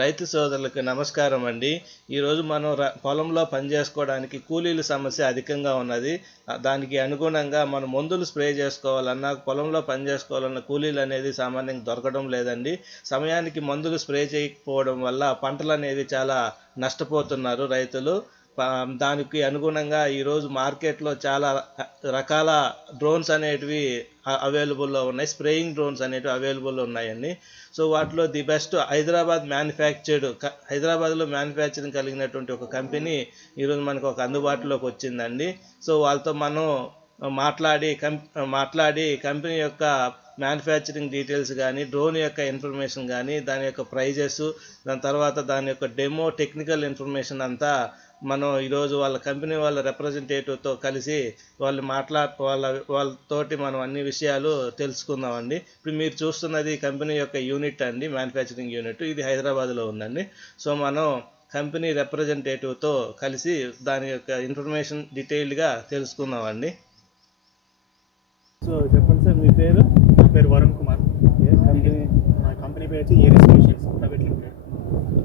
రైతు సోదరులకు నమస్కారం అండి. ఈరోజు మనం పొలంలో పనిచేసుకోవడానికి కూలీల సమస్య అధికంగా ఉన్నది. దానికి అనుగుణంగా మనం మందులు స్ప్రే చేసుకోవాలన్నా, పొలంలో పనిచేసుకోవాలన్న కూలీలు అనేది సామాన్యంగా దొరకడం లేదండి. సమయానికి మందులు స్ప్రే చేయకపోవడం వల్ల పంటలు అనేది చాలా నష్టపోతున్నారు రైతులు. దానికి అనుగుణంగా ఈరోజు మార్కెట్లో చాలా రకాల డ్రోన్స్ అనేటివి అవైలబుల్లో ఉన్నాయి. స్ప్రేయింగ్ డ్రోన్స్ అనేటివి అవైలబుల్లో ఉన్నాయండి. సో వాటిలో ది బెస్ట్ హైదరాబాద్లో మ్యానుఫ్యాక్చరింగ్ కలిగినటువంటి ఒక కంపెనీ ఈరోజు మనకు ఒక అందుబాటులోకి వచ్చిందండి. సో వాళ్ళతో మనం మాట్లాడి కంపెనీ యొక్క మ్యానుఫ్యాక్చరింగ్ డీటెయిల్స్ కానీ, డ్రోన్ యొక్క ఇన్ఫర్మేషన్ కానీ, దాని యొక్క ప్రైజెస్, దాని తర్వాత దాని యొక్క డెమో టెక్నికల్ ఇన్ఫర్మేషన్ అంతా మనం ఈరోజు వాళ్ళ కంపెనీ వాళ్ళ రిప్రజెంటేటివ్తో కలిసి వాళ్ళతోటి మనం అన్ని విషయాలు తెలుసుకుందామండి. ఇప్పుడు మీరు చూస్తున్నది కంపెనీ యొక్క యూనిట్ అండి, మ్యానుఫ్యాక్చరింగ్ యూనిట్. ఇది హైదరాబాద్లో ఉందండి. సో మనం కంపెనీ రిప్రజెంటేటివ్తో కలిసి దాని యొక్క ఇన్ఫర్మేషన్ డీటెయిల్డ్గా తెలుసుకుందామండి. సో చెప్పండి సార్, మీ పేరు? నా పేరు వరుణ్ కుమార్. మా కంపెనీ పేరు వచ్చి ఏరియస్ సొల్యూషన్స్ ప్రైవేట్ లిమిటెడ్.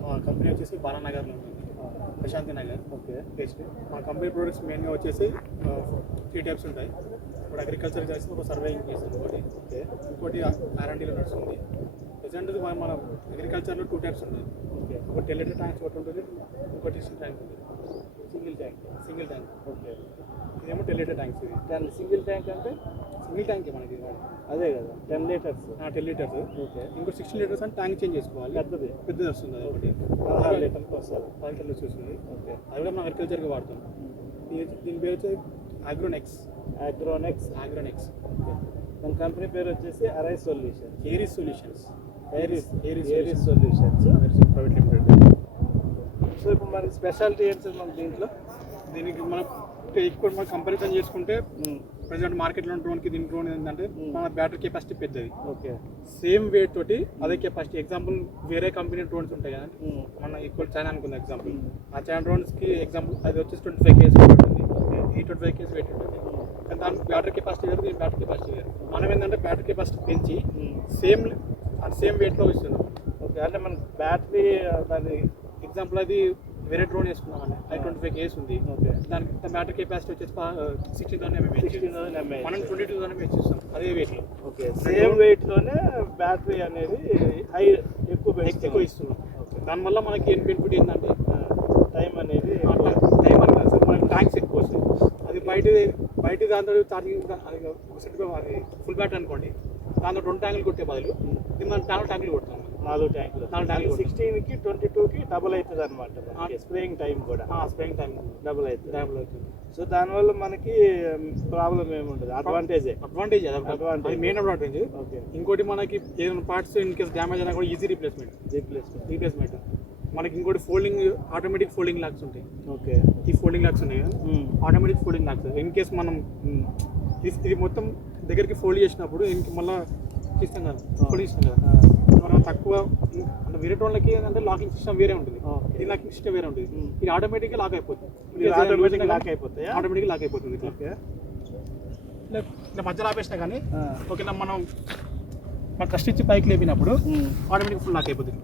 మా కంపెనీ వచ్చేసి బాలానగర్లో ఉంటుంది, ప్రశాంతి నగర్. బేస్డ్ మా కంపెనీ ప్రొడక్ట్స్ మెయిన్గా వచ్చేసి 3 టైప్స్ ఉంటాయి. ఇప్పుడు అగ్రికల్చర్ చేసి ఒక సర్వేయింగ్ చేస్తుంది ఒకటి, ఇంకోటి R&Dలో నడుస్తుంది. ప్రజెంట్ మన అగ్రికల్చర్లో 2 టైప్స్ ఉంటాయి. ఒక 10 లీటర్ ట్యాంక్స్ ఒకటి ఉంటుంది, ఇంకోటి ట్యాంక్ ఉంటుంది. Single tank. ఓకే, ఇదేమో 10 లీటర్ ట్యాంక్స్. ఇది సింగిల్ ట్యాంక్ అంటే సింగిల్ ట్యాంక్ మనకి అదే కదా, 10 లీటర్స్. 10 లీటర్స్. ఓకే, ఇంకో 16 లీటర్స్ అని ట్యాంక్ చేంజ్ చేసుకోవాలి. పెద్దది వస్తుంది, అది ఒకటి 16 లీటర్కి వస్తుంది. 10 లీటర్లు వస్తుంది. ఓకే, అది కూడా మనం అగ్రికల్చర్కి వాడతాం. దీని పేరు వచ్చి అగ్రోనెక్స్. ఓకే, మన కంపెనీ పేరు వచ్చేసి arise solution, areas solutions private limited. So ఇప్పుడు మనకి స్పెషాలిటీ ఏంటి సార్ మన దీనికి మనం ఎక్కువ మనం కంపారిజన్ చేసుకుంటే ప్రజెంట్ మార్కెట్లో డ్రోన్కి దీని డ్రోన్ ఏంటంటే మన బ్యాటరీ కెపాసిటీ పెద్దది. ఓకే, సేమ్ వెయిట్ తోటి అదే కెపాసిటీ. ఎగ్జాంపుల్ వేరే కంపెనీ డ్రోన్స్ ఉంటాయి కదా, మన ఈక్వల్ చైనా అనుకుంది ఎగ్జాంపుల్. ఆ చైనా డ్రోన్స్కి ఎగ్జాంపుల్ అది వచ్చేసి 25 kg వెయిట్ ఉంటుంది, ఈ 25 kg వెయిట్ ఉంటుంది. కానీ దానికి బ్యాటరీ కెపాసిటీ వేరు, దీని బ్యాటరీ కెపాసిటీ వేరు. మనం ఏంటంటే బ్యాటరీ కెపాసిటీ పెంచి సేమ్ వెయిట్లో ఇస్తున్నాం. ఓకే, అంటే మనకి బ్యాటరీ దాని ఎగ్జాంపుల్ అది వేరే డ్రోన్ వేసుకున్నామండి, అది 25 kg ఉంది. ఓకే, దానికి బ్యాటరీ కెపాసిటీ వచ్చేసి 16,000 mAh. మనం 22,000 mAh ఇస్తాం అదే వెయిట్లో. ఓకే, సేమ్ వెయిట్లోనే బ్యాటరీ అనేది ఎక్కువ ఇస్తున్నాం. దానివల్ల మనకి ఏం బెనిఫిట్ ఏంటంటే టైం అనేది టైం అని కాదు సార్, మనకి ట్యాంక్స్ ఎక్కువ వస్తాయి. అది బయట దాంతో ఛార్జింగ్ అది ఫుల్ బ్యాటరీ అనుకోండి, దాంతో 2 ట్యాంకులు కొట్టే బదులు ఇది మనం 4 ట్యాంకులు కొడతాం. 4 ట్యాంకులు 16కి 22కి డబుల్ అవుతుంది అనమాట. స్ప్రేయింగ్ టైం కూడా స్ప్రేయింగ్ టైం డబుల్ అవుతుంది. సో దానివల్ల మనకి ప్రాబ్లం ఏమి ఉండదు, అడ్వాంటేజ్ మెయిన్ అడ్వాంటేజ్. ఓకే, ఇంకోటి మనకి ఏదైనా పార్ట్స్ ఇన్ కేసు డ్యామేజ్ అయినా కూడా ఈజీ రీప్లేస్మెంట్. మనకి ఇంకోటి ఆటోమేటిక్ ఫోల్డింగ్ లాక్స్ ఉంటాయి. ఓకే, ఈ ఫోల్డింగ్ లాక్స్ ఉన్నాయి కదా, automatic folding lakhs. In case మనం ఇది మొత్తం దగ్గరికి ఫోల్డ్ చేసినప్పుడు ఇంక మళ్ళీ తీస్తాం కదా, ఫోల్డ్ చేస్తాం కదా, మనం తక్కువ అంటే వేరే డ్రోన్లకి ఏంటంటే లాకింగ్ సిస్టమ్ వేరే ఉంటుంది, ఇది లాకింగ్ సిస్టమ్ వేరే ఉంటుంది. ఇది ఆటోమేటిక్గా లాక్ అయిపోతుంది. ఆటోమేటిక్గా లాక్ అయిపోతుంది. ఓకే, ఇట్లా మధ్యలో ఆపేసినా కానీ ఓకేనా, మనం ట్రస్ట్ ఇచ్చి పైకి లేపినప్పుడు ఆటోమేటిక్ ఫుల్ లాక్ అయిపోతుంది.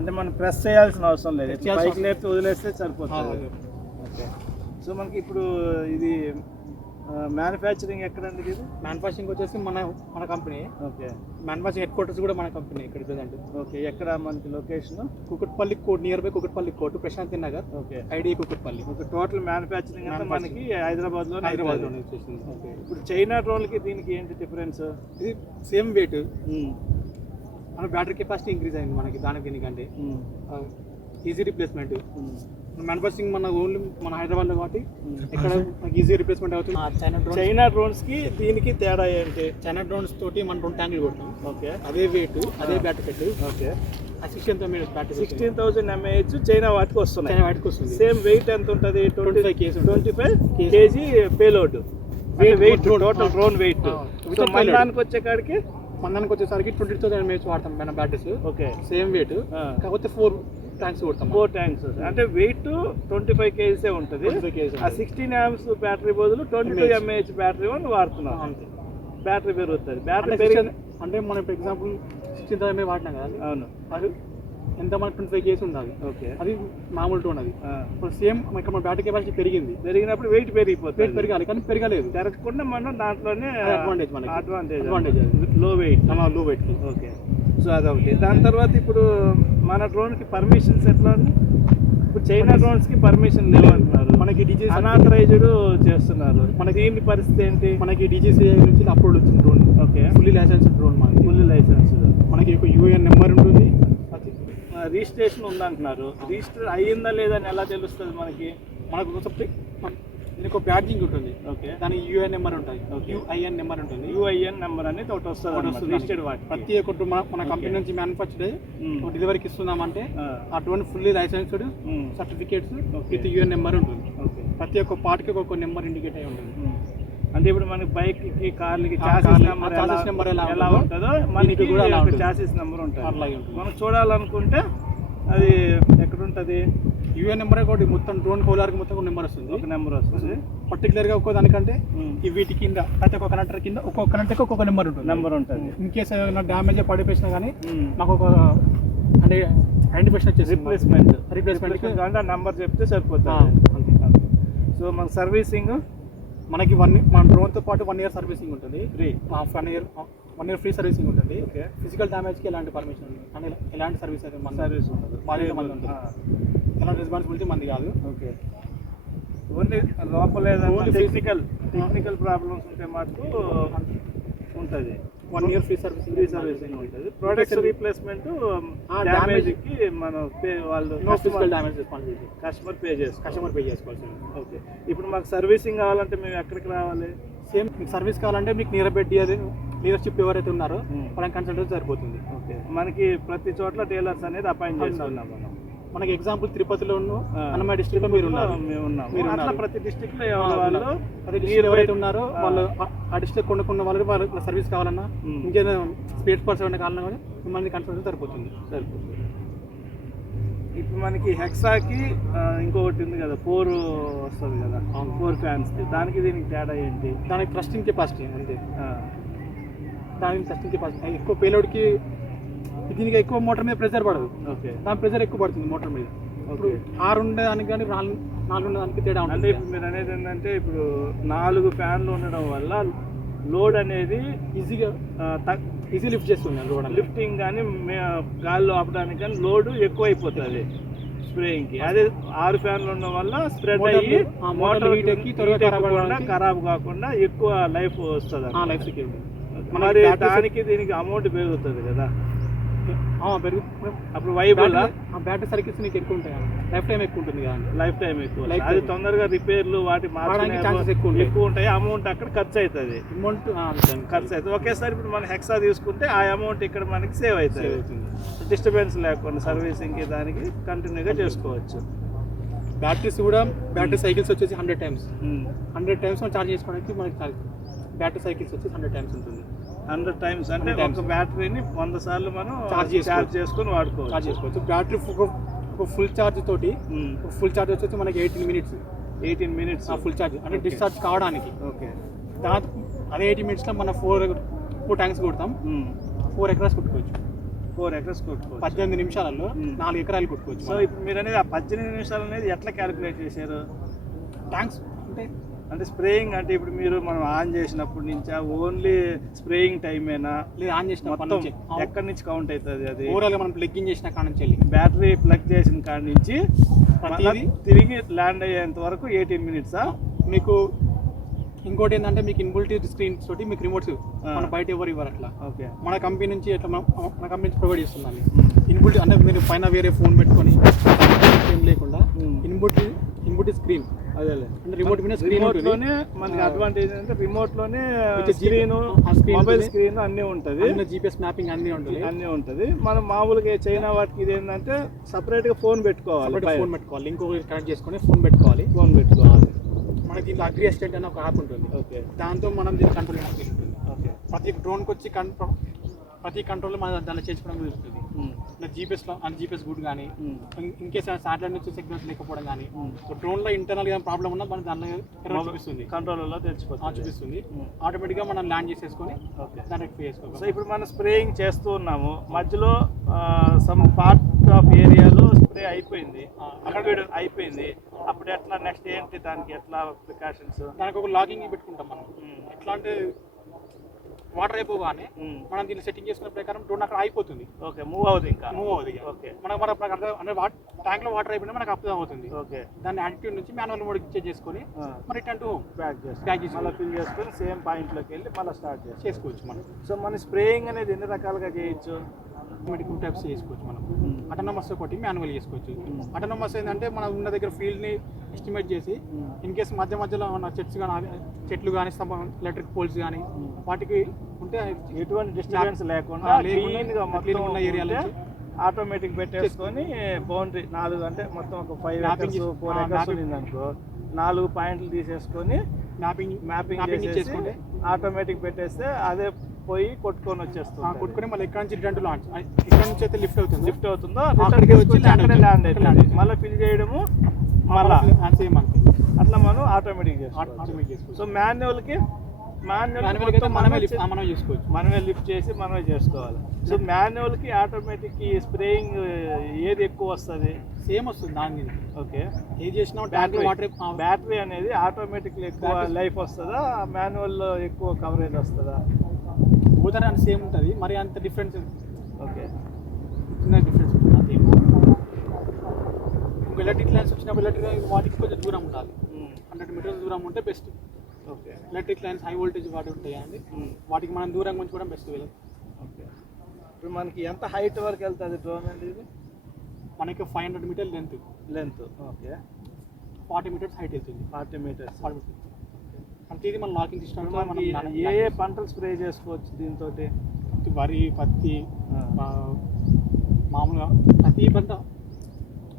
అంటే మనం ప్రెస్ చేయాల్సిన అవసరం లేదు, పైకి లేపి వదిలేస్తే సరిపోతుంది. ఓకే, సో మనకి ఇప్పుడు ఇది మ్యానుఫ్యాక్చరింగ్ ఎక్కడండి? ఇది మ్యానుఫ్యాక్చరింగ్ వచ్చేసి మన company. Okay, manufacturing headquarters కూడా మన కంపెనీ ఇక్కడ ప్రెజెంట్. ఓకే, ఎక్కడ మనకి location? Kukatpally court, nearby Kukatpally court, Prashanti Nagar. Okay, ID Kukatpally. Okay, total manufacturing అంతా మనకి హైదరాబాద్లో వచ్చేసింది. ఓకే, ఇప్పుడు చైనా డ్రోన్లకి దీనికి ఏంటి డిఫరెన్స్? ఇది సేమ్ వెయిట్, మన బ్యాటరీ కెపాసిటీ ఇంక్రీజ్ అయింది మనకి దీనికంటే. Easy replacement. మ్యానుఫ్యాక్చరింగ్ మన ఓన్లీ మన హైదరాబాద్లో కాబట్టి ఇక్కడ ఈజీ రీప్లేస్మెంట్ అవుతుంది. చైనా డ్రోన్స్కి దీనికి తేడా ఏంటి? చైనా డ్రోన్స్ తోటి మనం 2 ట్యాంకులు కొట్టాం. ఓకే, అదే వెయిట్, అదే బ్యాటరీ పెట్టు. ఓకే, 16,000 mAh చైనా వాటికి వస్తుంది. సేమ్ వెయిట్ ఎంత ఉంటుంది? 25 kg payload weight, total drone weight. మందానికి వచ్చేకాడికి మందానికి వచ్చేసరికి 20,000 mAh వాడతాం మన బ్యాటరీస్. ఓకే, సేమ్ వెయిట్, కాకపోతే 4 ట్యాంక్స్ కొడతాం. 4 ట్యాంక్స్ అంటే వెయిట్ 25 kg ఉంటుంది. ఆ 16 amps బ్యాటరీ బదులు 22 mAh బ్యాటరీ వాడుతున్నాం. అంతే, బ్యాటరీ పెరుగుతుంది. బ్యాటరీ అంటే మనం ఇప్పుడు ఎగ్జాంపుల్ 16,000 mAh వాడినాం కదా. అవును, అది ఎంత మనకి 25 kgs ఉండాలి. ఓకే. అది మామూలు డ్రోన్ అది. సేమ్ ఇక్కడ మన బ్యాటరీ కెపాసిటీ పెరిగినప్పుడు వెయిట్ పెరిగిపోతుంది. పెరగాలి కానీ పెరగలేదు. పెరగకుండా మనం దాంట్లోనే అడ్వాంటేజ్ మనకి. అడ్వాంటేజ్ లో వెయిట్. ఓకే. సో అదొకటి. దాని తర్వాత ఇప్పుడు మన డ్రోన్కి పర్మిషన్స్ ఎట్లా ఉంది? ఇప్పుడు చైనా డ్రోన్స్కి పర్మిషన్ లేవంటున్నారు, మనకి DJI అనాథరైజ్డ్ చేస్తున్నారు. మనకి దీని పరిస్థితి ఏంటి? మనకి DJI నుంచి అప్లోడ్ వచ్చింది drone. Okay. Fully license drone మనకి. Full license. మనకి ఒక UN నెంబర్ ఉంటుంది. రిజిస్ట్రేషన్ ఉందంటున్నారు. రిజిస్టర్ అయ్యిందా లేదా అని ఎలా తెలుస్తుంది మనకి? మనకు దీనికి ఒక బ్యాడ్జింగ్ ఉంటుంది. ఓకే. దానికి UN నెంబర్ ఉంటుంది. UIN నెంబర్ ఉంటుంది. UIN నెంబర్ అనేది ఒకటి వస్తుంది రిజిస్టర్డ్ వాటి. ప్రతి ఒక్కటి మన కంపెనీ నుంచి మ్యానుఫ్యాక్చర్ డెలివరీకి ఇస్తున్నామంటే ఆ drone fully licensed, certificates with UN number ఉంటుంది. ఓకే. ప్రతి ఒక్క పార్ట్కి ఒక్కొక్క నెంబర్ ఇండికేట్ అయి ఉంటుంది. అంటే ఇప్పుడు మనకి బైక్కి, కార్లకి చాసిస్ చాసిస్ నెంబర్ ఎలా ఉంటుందో మనకి కూడా చాసిస్ నెంబర్ ఉంటుంది. అట్లాగే ఉంటుంది. మనం చూడాలనుకుంటే అది ఎక్కడ ఉంటుంది? UN నెంబర్ ఒకటి మొత్తం డ్రోన్ హోలార్కి మొత్తం ఒక నెంబర్ వస్తుంది. ఒక నెంబర్ వస్తుంది పర్టికులర్గా ఒక్కో దానికంటే ఈ వీటి కింద ప్రతి ఒక్క కనెక్టర్ కింద ఒక్కొక్క కనెక్టర్కి ఒక్కొక్క నెంబర్ ఉంటుంది. ఇన్ కేసు ఏమైనా డ్యామేజ్ పడిపోయినా కానీ మాకు ఒక అంటే ఐడెంటిఫికేషన్ వచ్చేసి రీప్లేస్మెంట్ అంటే ఆ నెంబర్ చెప్తే సరిపోతుంది. సో మన సర్వీసింగ్ మనకి మన డ్రోన్తో పాటు 1 year సర్వీసింగ్ ఉంటుంది. ఫ్రీ. 1 year ఫ్రీ సర్వీసింగ్ ఉంటుంది. ఓకే. ఫిజికల్ డ్యామేజ్కి ఎలాంటి పర్మిషన్ ఉంది అంటే ఎలాంటి సర్వీస్ అయితే మన సర్వీస్ ఉండదు. బాధ్యత మంది ఉంటుంది. ఎలాంటి రెస్పాన్సిబిలిటీ మంది కాదు. ఓకే. ఓన్లీ లోపల టెక్నికల్ ప్రాబ్లమ్స్ ఉంటే మటుకు ఉంటుంది. 1 year ఫ్రీ సర్వీసింగ్ ఉంటుంది. ప్రొడక్ట్స్ రీప్లేస్మెంట్ డ్యామేజ్కి మనం వాళ్ళు physical damage responsibility customer pay చేసుకోవాల్సింది. ఓకే. ఇప్పుడు మాకు సర్వీసింగ్ కావాలంటే మేము ఎక్కడికి రావాలి? సేమ్ మీకు సర్వీస్ కావాలంటే మీకు లీడర్షిప్ ఎవరైతే ఉన్నారో వాళ్ళని కన్సల్ట్ సరిపోతుంది. ఓకే. మనకి ప్రతి చోట్ల టైలర్స్ అనేది అపాయింట్ చేసుకున్నాం మనం. మనకి ఎగ్జాంపుల్ తిరుపతిలో అన్నమయ్య డిస్ట్రిక్ట్లో మీరు అట్లా ప్రతి డిస్ట్రిక్ట్లో ఎవరైతే ఉన్నారో వాళ్ళు ఆ డిస్ట్రిక్ట్ కొనుక్కున్న వాళ్ళ సర్వీస్ కావాలన్నా ఇంకేదైనా స్పేస్ పర్సన్ కావాలన్నా కూడా మిమ్మల్ని కన్సల్ట్ సరిపోతుంది. ఇప్పుడు మనకి హెక్సాకి ఇంకొకటి ఉంది కదా, 4 వస్తుంది కదా, 4 ఫ్యాన్స్. దానికి దీనికి తేడా ఏంటి? దానికి థ్రస్టింగ్ కెపాసిటీ అంతే. దానికి థ్రస్టింగ్ కెపాసిటీ ఎక్కువ పేలోడ్కి, దీనికి ఎక్కువ మోటార్ మీద ప్రెషర్ పడదు. ఓకే. దాని ప్రెషర్ ఎక్కువ పడుతుంది మోటార్ మీద. ఇప్పుడు 6 ఉండేదానికి కానీ 4 ఉండేదానికి తేడా ఉంటుంది. అంటే ఇప్పుడు మీరు అనేది ఏంటంటే ఇప్పుడు 4 ఫ్యాన్లు ఉండడం వల్ల లోడ్ అనేది ఈజీ లిఫ్ట్ చేస్తుంది. లిఫ్టింగ్ కానీ గాల్లో ఆపడానికి కానీ లోడ్ ఎక్కువ అయిపోతుంది స్ప్రేయింగ్కి. అదే 6 ఫ్యాన్లు ఉండడం వల్ల స్ప్రెడ్ అయ్యి మోటార్ హీట్ ఎక్కి త్వరగా ఖరాబ్ కాకుండా ఎక్కువ లైఫ్ వస్తుంది. Life security. మరి దానికి దీనికి అమౌంట్ పెరుగుతుంది కదా, అప్పుడు వైబుల్ బ్యాటరీ సర్కిల్స్ నీకు ఎక్కువ ఉంటాయి, లైఫ్ టైం ఎక్కువ ఉంటుంది కదా. లైఫ్ టైం ఎక్కువ, అది తొందరగా రిపేర్లు వాటి మార్చడానికి ఎక్కువ ఉంటాయి. అమౌంట్ అక్కడ ఖర్చు అవుతుంది. ఒకేసారి ఇప్పుడు మనం హెక్సా తీసుకుంటే ఆ అమౌంట్ ఇక్కడ మనకి సేవ్ అవుతుంది. డిస్టర్బెన్స్ లేకుండా సర్వీసింగ్కి దానికి కంటిన్యూగా చేసుకోవచ్చు. బ్యాటరీస్ కూడా బ్యాటరీ సైకిల్స్ వచ్చేసి 100 times మనం ఛార్జ్ చేసుకోవడానికి మనకి బ్యాటరీ సైకిల్స్ వచ్చేసి 100 times ఉంటుంది. 100 times అంటే ఒక బ్యాటరీని 100 సార్లు మనం ఛార్జ్ చేసుకొని వాడుకోవచ్చు. బ్యాటరీ ఒక ఫుల్ ఛార్జ్ తోటి ఫుల్ ఛార్జ్ వచ్చేసి మనకి 18 minutes ఫుల్ ఛార్జ్ అంటే డిశ్చార్జ్ కావడానికి. ఓకే. అదే 80 minutesలో మనం 4 ట్యాంక్స్ కొడతాం. 4 acres కొట్టుకోవచ్చు. 18 నిమిషాలలో 4 ఎకరాలు కొట్టుకోవచ్చు. సో ఇప్పుడు మీరు అనేది ఆ 18 నిమిషాలు అనేది ఎట్లా క్యాలిక్యులేట్ చేశారు? ట్యాంక్స్ అంటే స్ప్రేయింగ్ అంటే ఇప్పుడు మీరు మనం ఆన్ చేసినప్పటి నుంచి ఓన్లీ స్ప్రేయింగ్ టైమేనా లేదు ఆన్ చేసిన మొత్తం ఎక్కడి నుంచి కౌంట్ అవుతుంది? అది ఓవరాల్గా మనం ప్లగ్ఇన్ చేసిన కాడ నుంచి వెళ్ళి బ్యాటరీ ప్లగ్ చేసిన కాడ నుంచి తిరిగి ల్యాండ్ అయ్యేంత వరకు 18 minutes. మీకు ఇంకోటి ఏంటంటే మీకు ఇన్బుల్ట్ స్క్రీన్స్ తోటి మీకు రిమోట్స్ మన బయట ఎవరు ఇవ్వరు అట్లా. ఓకే. మన కంపెనీ నుంచి ఎట్లా మన కంపెనీ నుంచి ప్రొవైడ్ చేస్తున్నాను. ఇన్బుల్ట్ అంటే మీరు పైన వేరే ఫోన్ పెట్టుకొని ఏం లేకుండా ఇన్బుల్ట్ స్క్రీన్ అదే అంటే రిమోట్ మీద స్క్రీన్లోనే మనకి అడ్వాంటేజ్ అంటే రిమోట్లోనే స్క్రీన్, మొబైల్ స్క్రీన్ అన్నీ ఉంటుంది, GPS మ్యాపింగ్ అన్నీ ఉంటుంది. మనం మామూలుగా చైనా వాటికి ఇది ఏంటంటే సపరేట్గా ఫోన్ పెట్టుకోవాలి. ఇంకొకటి కనెక్ట్ చేసుకొని ఫోన్ పెట్టుకోవాలి. మనకి దీంట్లో అగ్రి అసిస్టెంట్ అనే ఒక యాప్ ఉంటుంది. ఓకే. దాంతో మనం దీన్ని కంట్రోల్ చేయడానికి ఉంటుంది. ఓకే. ప్రతి డ్రోన్కి వచ్చి ప్రతి కంట్రోల్ మనం దాన్ని చేసుకోవడం జరుగుతుంది. జీపీఎస్ గుడ్ కానీ ఇన్కేస్ శాటిలైట్ నుంచి సిగ్నల్స్ లేకపోవడం కానీ డ్రోన్లో ఇంటర్నల్గా ప్రాబ్లం ఉన్నా మనం దాన్ని చూపిస్తుంది, కంట్రోల్లో చూపిస్తుంది. ఆటోమేటిక్గా మనం ల్యాండ్ చేసేసుకొని దాన్ని రెక్టిఫై చేసుకోవాలి. సో ఇప్పుడు మనం స్ప్రేయింగ్ చేస్తూ ఉన్నాము, మధ్యలో సమ్ పార్ట్ మోస్ట్ ఆఫ్ ఏరియాలో స్ప్రే అయిపోయింది, లిక్విడ్ అయిపోయింది. అప్పుడు ఎట్లా నెక్స్ట్ ఏంటి దానికి ఎట్లా ప్రికాషన్స్? దానికి ఒక లాగింగ్ పెట్టుకుంటాం మనం. ఎట్లా అంటే వాటర్ అయిపోగానే మనం దీన్ని సెట్టింగ్ చేసుకునే ప్రకారం డ్రోన్ అక్కడ అయిపోతుంది. ఓకే, మూవ్ అవుతుంది, ఇంకా మూవ్ అవుతుంది. ఓకే, మనకు అంటే ట్యాంక్ లో వాటర్ అయిపోయినా మనకు అప్ అవుతుంది. ఓకే, దాన్ని యాక్టివ్ నుంచి మాన్యువల్ మోడ్ చేంజ్ చేసుకొని మరి రిటర్న్ టు బ్యాక్ చేసి మళ్ళీ ఫిల్ చేసుకొని సేమ్ పాయింట్లోకి వెళ్ళి మళ్ళీ స్టార్ట్ చేసుకోవచ్చు మనం. సో మన స్ప్రేయింగ్ అనేది ఎన్ని రకాలుగా చేయొచ్చు? టూ టైప్స్ చేసుకోవచ్చు మనం. అటోనమస్ ఒకటి, మాన్యువల్ చేసుకోవచ్చు. అటోనమస్ ఏంటంటే మనం ఉన్న దగ్గర ఫీల్డ్ ని ఎస్టిమేట్ చేసి ఇన్ కేసు మధ్య మధ్యలో ఉన్న చెట్లు కానీ ఎలక్ట్రిక్ పోల్స్ కానీ వాటికి ఉంటే ఎటువంటి డిస్టర్బెన్స్ లేకుండా క్లీన్ గా మొత్తం ఉన్న ఏరియాలో ఆటోమేటిక్ పెట్టేసుకొని బౌండరీ 4 అంటే మొత్తం ఒక 5 acres 4 acres ఉందనుకో, 4 పాయింట్లు తీసేసుకొని మ్యాపింగ్ చేసుకుంటే ఆటోమేటిక్ పెట్టేస్తే అదే పోయి కొట్టుకొని వచ్చేస్తుంది. కొట్టుకొని మళ్ళీ ఇక్కడ నుంచి రిటర్న్ టు లాంచ్, ఇక్కడ నుంచి అయితే లిఫ్ట్ అవుతుందో అక్కడికి వచ్చి అక్కడే ల్యాండ్ అవుతుంది. మళ్ళీ ఫిల్ చేయడము మళ్ళీ సేమ్ అంతే. అట్లా మనం ఆటోమేటిక్ చేసుకోవచ్చు. సో మాన్యువల్కి మనం చేసుకోవచ్చు, మనమే లిఫ్ట్ చేసి మనమే చేసుకోవాలి. సో మాన్యువల్కి ఆటోమేటిక్కి స్ప్రేయింగ్ ఏది ఎక్కువ వస్తుంది? సేమ్ వస్తుంది దాని మీద. ఓకే, ఏది చేసినా వాటర్ బ్యాటరీ అనేది ఆటోమేటిక్లీ ఎక్కువ లైఫ్ వస్తుందా, మాన్యువల్లో ఎక్కువ కవరేజ్ వస్తుందా? బోత్ అని సేమ్ ఉంటుంది, మరి అంత డిఫరెన్స్. ఓకే, చిన్న డిఫరెన్స్ ఉంటుంది. ఎలక్ట్రిక్ లైన్స్ వచ్చినప్పుడు ఎలక్ట్రిక్ వాటికి కొంచెం దూరం ఉండాలి. 100 మీటర్స్ దూరం ఉంటే best. Okay, electric lines high voltage వాటి ఉంటాయి అండి, వాటికి మనం దూరంగా ఉంచుకోవడం బెస్ట్. ఓకే, ఇప్పుడు మనకి ఎంత హైట్ వరకు వెళ్తుంది డ్రోన్ అండి? ఇది మనకి 500 metres length. Okay, 40 metres height వెళ్తుంది. 40 మీటర్స్. అంటే ఇది మన లాకింగ్ సిస్టమ్. ఏ పంటలు స్ప్రే చేసుకోవచ్చు దీంతో? వరి, పత్తి, మామూలుగా ప్రతి పంట,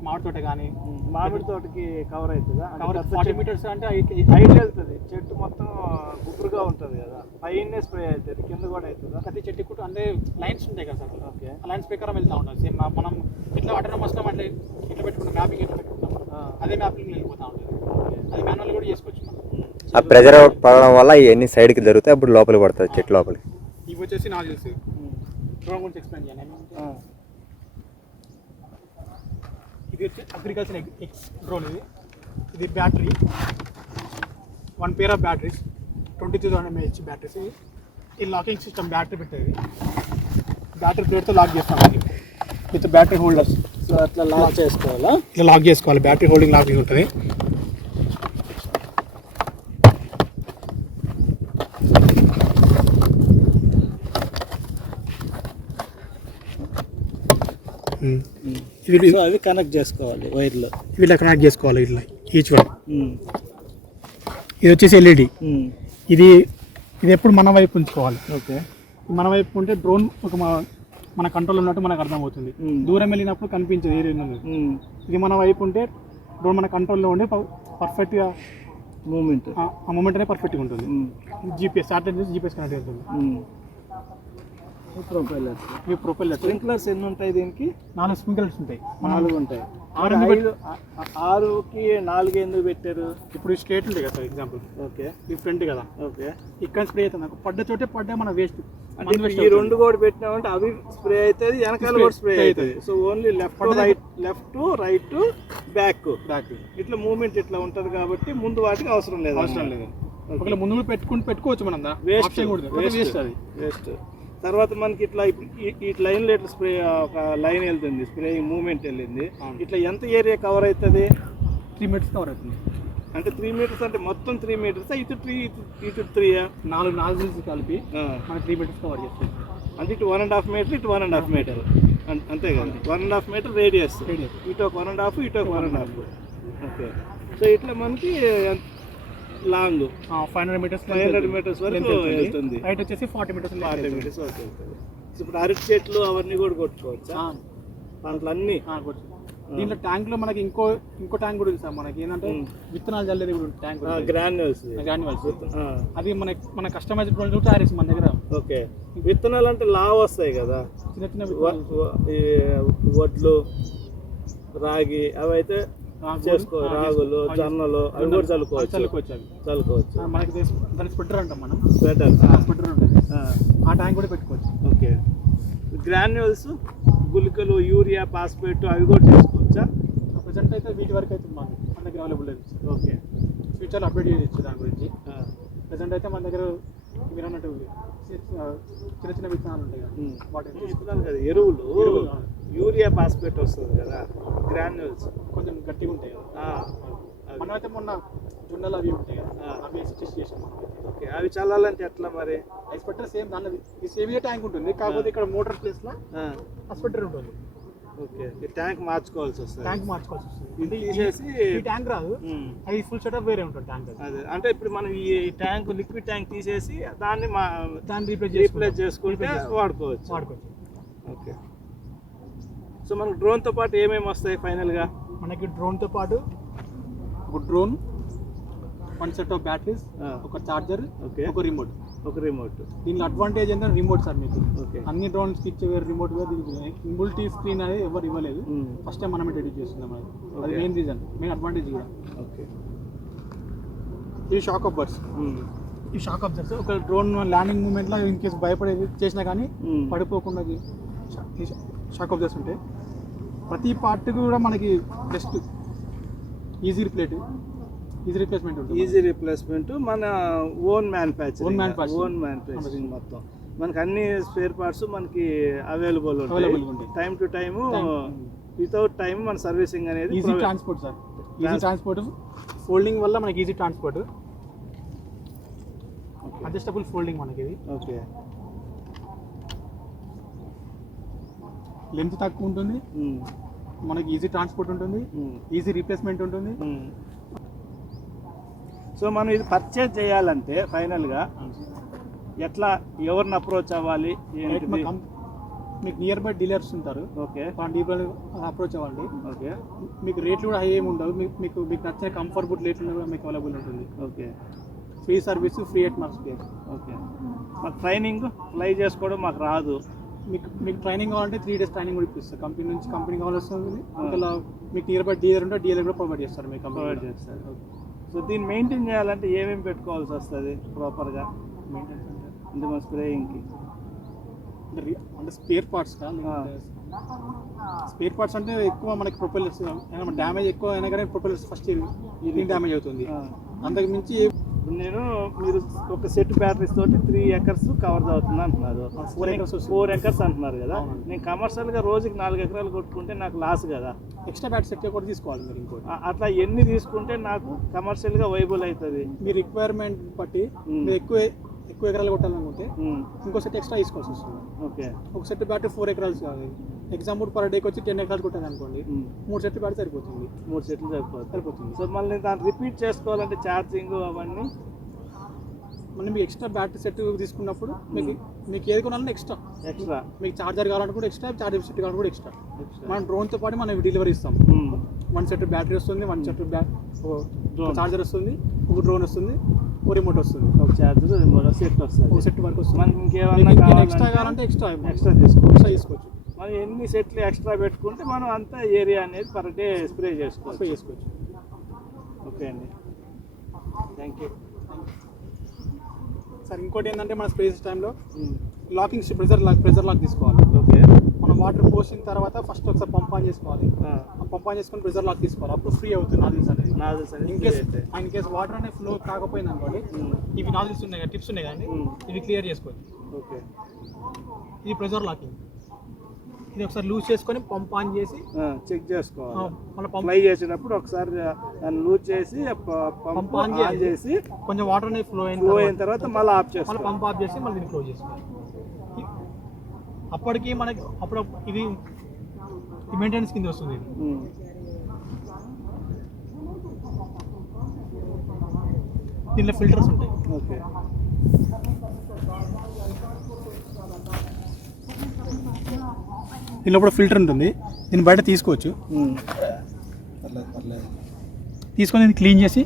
మామిడి తోట కానీ. మామిడి తోటకి కవర్ అవుతుందా? 40 మీటర్స్ అంటే హైట్ వెళ్తుంది, చెట్టు మొత్తం గుబురుగా ఉంటుంది కదా, పైన స్ప్రే అవుతుంది, కింద కూడా అవుతుందా? ప్రతి చెట్టుకు అంటే లైన్స్ ఉంటాయి కదా సార్. ఓకే, ఆ లైన్స్ ప్రకారం వెళ్తూ ఉంటుంది. సేమ్ మనం ఎట్లా ఆటోనమస్లో అంటే ఇట్లా పెట్టుకుంటాం, మ్యాపింగ్ ఎట్లా పెట్టుకుంటాం, అదే మ్యాపింగ్ వెళ్ళిపోతూ ఉంటుంది. అది మాన్యువల్ కూడా చేసుకోవచ్చు మనం. ఆ ప్రెజర్ పడడం వల్ల ఇవన్నీ సైడ్కి జరుగుతాయి, అప్పుడు లోపలికి పడుతుంది చెట్టు లోపలికి. ఇవి వచ్చేసి నాకు తెలిసి డ్రోన్ గురించి ఎక్స్ప్లెయిన్ చేయాలి. ఇది వచ్చి అగ్రికల్చర్ ఎక్స్ డ్రోన్. ఇది battery, 1 pair of batteries, 22,000 mAh batteries. ఈ లాకింగ్ సిస్టమ్ బ్యాటరీ పెట్టేది, బ్యాటరీ ప్లేట్తో లాక్ చేస్తాం విత్ బ్యాటరీ హోల్డర్స్. సో అట్లా లాక్ చేసుకోవాలా? ఇలా లాక్ చేసుకోవాలి, బ్యాటరీ హోల్డింగ్ లాకింగ్ ఉంటుంది. సో అవి కనెక్ట్ చేసుకోవాలి వైర్లో, వీళ్ళ కనెక్ట్ చేసుకోవాలి ఇట్లా ఈచ్ వన్. ఇది వచ్చేసి ఎల్ఈడి. ఇది ఎప్పుడు మన వైపు ఉంచుకోవాలి. ఓకే, మన వైపు ఉంటే డ్రోన్ ఒక మన కంట్రోల్ ఉన్నట్టు మనకు అర్థమవుతుంది. దూరం వెళ్ళినప్పుడు కనిపించదు ఏరియా ఉన్నది. ఇది మన వైపు ఉంటే డ్రోన్ మన కంట్రోల్లో ఉండి పర్ఫెక్ట్గా మూమెంట్, ఆ మూమెంట్ అనేది పర్ఫెక్ట్గా ఉంటుంది. జీపీఎస్ సాటిలైట్ నుంచి జీపీఎస్ కనెక్ట్ అవుతుంది. ప్రొపెల్లర్స్. ఇవి ప్రొపెల్లర్స్. స్ప్రింక్లర్స్ ఎన్ని ఉంటాయి దీనికి? 4 స్ప్రింక్లర్స్ ఉంటాయి. 4 ఉంటాయి. 6కి 4 ఎందుకు పెట్టారు? ఇప్పుడు స్ట్రేట్ ఉంటుంది కదా సార్, ఎగ్జాంపుల్. ఓకే, డిఫరెంట్ కదా. ఓకే, ఇక్కడ స్ప్రే అవుతుంది, పడ్డ చోటే పడ్డా మన వేస్ట్. అంటే ఈ 2 కూడా పెట్టినామంటే అవి స్ప్రే అవుతుంది, వెనకాల కూడా స్ప్రే అవుతుంది. So only left right back ఇట్లా మూమెంట్ ఇట్లా ఉంటుంది కాబట్టి ముందు వాటికి అవసరం లేదు. ఒకవేళ ముందు పెట్టుకోవచ్చు మనం, వేస్ట్ అది వేస్ట్. తర్వాత మనకి ఇట్లా ఈ లైన్ లీటర్ స్ప్రే ఒక లైన్ వెళ్తుంది, స్ప్రేయింగ్ మూమెంట్ వెళ్ళింది. ఇట్లా ఎంత ఏరియా కవర్ అవుతుంది? 3 మీటర్స్ కవర్ అవుతుంది. అంటే 3 మీటర్స్ అంటే మొత్తం 3 మీటర్స్, ఇటు 3 4 నాలుగు కలిపి మనం 3 మీటర్స్ కవర్ చేస్తాం. అంటే ఇటు 1.5 మీటర్, ఇటు 1.5 మీటర్, అంతే కదా. 1.5 మీటర్ రేడియస్, ఇటు ఒక 1.5, ఇటు ఒక 1.5. ఓకే, సో ఇట్లా మనకి లాంగ్ 500 మీటర్స్ వరకు వెళ్తుంది. హైట్ వచ్చేసి 40 మీటర్స్ వరకు వెళ్తుంది. ఇప్పుడు అరటి చెట్లు అవన్నీ కూడా కొట్టుకోవచ్చు, పంటలు అన్నీ. దీంట్లో ట్యాంక్ లో మనకి ఇంకో ట్యాంక్ కూడా ఉంది సార్. మనకి ఏంటంటే విత్తనాలు చల్లేది ట్యాంక్, గ్రాన్యుల్స్. అది మన కస్టమైజ్డ్ డ్రోన్ తయారు చేసి మన దగ్గర. ఓకే, విత్తనాలు అంటే లావు వస్తాయి కదా, చిన్న చిన్న వడ్లు, రాగి, అవి అయితే రాగులు, జొన్నలు అవి కూడా చల్లుకోవచ్చు. మనకి దానికి స్ప్రెడర్ అంటాం మనం. స్ప్రెడర్ ఉంటుంది, ఆ ట్యాంక్ కూడా పెట్టుకోవచ్చు. ఓకే, గ్రాన్యుల్స్ గుళికలు యూరియా ఫాస్ఫేట్ అవి కూడా చేసుకోవచ్చా? ప్రజెంట్ అయితే వీటి వరకు అయితే మన దగ్గర అవైలబుల్ లేదు. ఓకే. ఫ్యూచర్లో అప్డేట్ చేయొచ్చు దాని గురించి. ప్రజెంట్ అయితే మన దగ్గర మీరు అన్నట్టు చిన్న చిన్న విత్తనాలు ఉంటాయి కదా, వాటి ఇస్తున్నాను కదా ఎరువులు, యూరియా ఫాస్ఫేట్ వస్తుంది కదా, గ్రాన్యూల్స్ కొంచెం గట్టిగా ఉంటాయి కదా. మనమైతే మొన్న జొన్నలు అవి ఉంటాయి కదా, అవి వేసి టెస్ట్ చేసాం. ఓకే. అవి చల్లాలంటే ఎట్లా మరి? ఎక్స్పెక్టర్ సేమ్ దాని ఈ సేమ్ ట్యాంక్ ఉంటుంది, కాకపోతే ఇక్కడ మోటార్ ప్లేస్లో ఎక్స్పెక్టర్ ఉంటుంది. ఓకే. ఈ ట్యాంక్ మార్చుకోవాల్సి వస్తుంది. ట్యాంక్ మార్చుకోవాల్సి వస్తుంది. ఇది తీసేసి ఈ ట్యాంక్ రాదు, అది ఫుల్ సెటప్ వేరే ఉంటుంది ట్యాంక్. అదే అంటే ఇప్పుడు మనం ఈ ట్యాంక్ లిక్విడ్ ట్యాంక్ తీసేసి దాన్ని దాన్ని రీప్లేస్ చేసుకుంటే వాడుకోవచ్చు. ఓకే. సో మనకు డ్రోన్తో పాటు ఏమేమి వస్తాయి ఫైనల్గా? మనకి డ్రోన్తో పాటు ఒక drone, one set of batteries, ఒక చార్జర్, ఒక రిమోట్. దీనిలో అడ్వాంటేజ్ ఏంటంటే రిమోట్ సార్. మీకు అన్ని డ్రోన్స్ కి ఇచ్చే రిమోట్ గా దీనికి ఇంబుల్టీ స్క్రీన్ అనేది ఎవరు ఇవ్వలేదు. ఫస్ట్ టైం మనం ఎడిట్ చేస్తున్నాం. అది మెయిన్ రీజన్, మెయిన్ అడ్వాంటేజ్ కూడా. ఓకే. ఈ షాక్ అబ్జర్వర్స్, ఈ షాక్ అబ్జర్వర్స్ ఒక డ్రోన్ ల్యాండింగ్ మూమెంట్ లో ఇన్ కేసు భయపడేది చేసినా కానీ పడిపోకుండా షాక్ అబ్జర్వర్స్ ఉంటాయి. ప్రతి పార్ట్ కూడా మనకి జస్ట్ ఈజీ రీప్లేస్మెంట్ ఉంటుంది. ఈజీ రీప్లేస్మెంట్, మన ఓన్ మ్యానుఫ్యాక్చరింగ్ మొత్తం. మనకి అన్ని స్పేర్ పార్ట్స్ మనకి అవైలబుల్ ఉంటాయి. Time to time, without time మన సర్వీసింగ్ అనేది. Easy transport sir, easy transport. Folding వల్ల మనకి ఈజీ ట్రాన్స్పోర్ట్, అడ్జస్టబుల్ ఫోల్డింగ్ మనకి ఇది. ఓకే. లెంత్ తక్కువ ఉంటుంది, మనకి ఈజీ ట్రాన్స్పోర్ట్ ఉంటుంది, ఈజీ రీప్లేస్మెంట్ ఉంటుంది. సో మనం ఇది పర్చేజ్ చేయాలంటే ఫైనల్గా ఎట్లా, ఎవరిని అప్రోచ్ అవ్వాలి? మీకు నియర్ బై డీలర్స్ ఉంటారు. ఓకే. డీలర్ అప్రోచ్ అవ్వండి. ఓకే. మీకు రేట్లు కూడా హై ఏమి ఉండవు. మీకు నచ్చిన కంఫర్టబుల్ రేట్లు కూడా మీకు అవైలబుల్ ఉంటుంది. Okay. Free service, free atmosphere. Okay. మాకు ట్రైనింగ్ ఫ్లై చేసుకోవడం మాకు రాదు. మీకు ట్రైనింగ్ కావాలంటే 3 days ట్రైనింగ్ కూడా ఇప్పిస్తారు. కంపెనీ నుంచి కంపెనీ కావాల్సి వస్తుంది. ఇలా మీకు నియర్ బై డీలర్ ఉంటే డీలర్ కూడా ప్రొవైడ్ చేస్తారు. మీకు ప్రొవైడ్ చేస్తారు. సో దీన్ని మెయింటైన్ చేయాలంటే ఏమేమి పెట్టుకోవాల్సి వస్తుంది ప్రాపర్గా? మెయింటెనెన్స్ అంటే మన స్ప్రేయింగ్కి అంటే స్పేర్ పార్ట్స్ అంటే ఎక్కువ మనకి ప్రొపెల్లర్స్ డ్యామేజ్ ఎక్కువ అయినా కానీ ప్రొపెల్లర్స్ ఫస్ట్ ఇది డ్యామేజ్ అవుతుంది. అంతకు మించి మీరు ఒక సెట్ బ్యాటరీస్ తోటి 3 acres కవర్ అవుతుంది అంటున్నారు. 4 acres అంటున్నారు కదా. నేను కమర్షియల్గా రోజుకి 4 ఎకరాలు కొట్టుకుంటే నాకు లాస్ కదా. ఎక్స్ట్రా బ్యాటరీ సెట్ కూడా తీసుకోవాలి మీరు. ఇంకోటి అట్లా ఎన్ని తీసుకుంటే నాకు కమర్షియల్గా వైబుల్ అవుతుంది? మీ రిక్వైర్మెంట్ బట్టి మీరు ఎక్కువ ఎకరాలు కొట్టాలనుకుంటే ఇంకో సెట్ ఎక్స్ట్రా తీసుకోవాల్సి వస్తుంది. ఓకే. ఒక సెట్ బ్యాటరీ 4 acres కావాలి. ఎగ్జాంపుల్ పర్ డేకి వచ్చి 10 acres కొట్టాను అనుకోండి, 3 సెట్లు బ్యాటరీ సరిపోతుంది. 3 సెట్లు సరిపోతుంది. సో మళ్ళీ దాన్ని రిపీట్ చేసుకోవాలంటే ఛార్జింగ్ అవన్నీ మళ్ళీ మీకు ఎక్స్ట్రా బ్యాటరీ సెట్ తీసుకున్నప్పుడు మీకు ఏది కొనాలంటే ఎక్స్ట్రా. మీకు చార్జర్ కావాలనుకుంటే ఎక్స్ట్రా, చార్జర్ సెట్ కావాలంటే కూడా ఎక్స్ట్రా. మనం డ్రోన్తో పాటు మనం డెలివరీ ఇస్తాం. 1 సెట్ బ్యాటరీ వస్తుంది, 1 సెట్ చార్జర్ వస్తుంది, ఒక డ్రోన్ వస్తుంది, ఒక రిమోట్ వస్తుంది, ఒక చార్జర్, సెట్ వస్తుంది. ఒక సెట్ వరకు వస్తుంది. మనకి ఇంకేమైనా ఎక్స్ట్రా కావాలంటే ఎక్స్ట్రా తీసుకోవచ్చు. మనం ఎన్ని సెట్లు ఎక్స్ట్రా పెట్టుకుంటే మనం అంత ఏరియా అనేది పర్ డే స్ప్రే చేసుకోవచ్చు. ఓకే అండి, థ్యాంక్ యూ సార్. ఇంకోటి ఏంటంటే మన స్ప్రే టైంలో లాకింగ్ ప్రెజర్ లాక్ తీసుకోవాలి. ఓకే. మనం వాటర్ పోసిన తర్వాత ఫస్ట్ ఒకసారి పంప్ ఆన్ చేసుకోవాలి. పంప్ ఆన్ చేసుకొని ప్రెజర్ లాక్ తీసుకోవాలి. అప్పుడు ఫ్రీ అవుతుంది నాజిల్స్ అనేది. ఇన్ కేస్ వాటర్ అనేది ఫ్లో కాకపోయింది అనుకోండి, ఇవి నాజిల్స్ ఉన్నాయి కదా, టిప్స్ ఉన్నాయి కానీ ఇవి క్లియర్ చేసుకోవచ్చు. ఓకే. ఇది ప్రెజర్ లాకింగ్. ఇది ఒకసారి లూజ్ చేసుకొని పంప్ ఆన్ చేసి చెక్ చేసుకోవాలి. మళ్ళీ ఫ్లై చేసేటప్పుడు ఒకసారి దాన్ని లూజ్ చేసి పంప్ ఆన్ చేసి కొంచెం వాటర్ అనేది ఫ్లో అయిన తర్వాత మళ్ళీ ఆఫ్ చేసి మళ్ళీ పంప్ ఆఫ్ చేసి మళ్ళీ దీన్ని క్లోజ్ చేసుకోవాలి. అప్పటికి మనకి అప్పుడు ఇది మెయింటెనెన్స్ కింద వస్తుంది. దీనిలో ఫిల్టర్స్ ఉంటాయి. ఓకే. దీనిలో కూడా ఫిల్టర్ ఉంటుంది. దీన్ని బయట తీసుకోవచ్చు. తీసుకొని దీన్ని క్లీన్ చేసి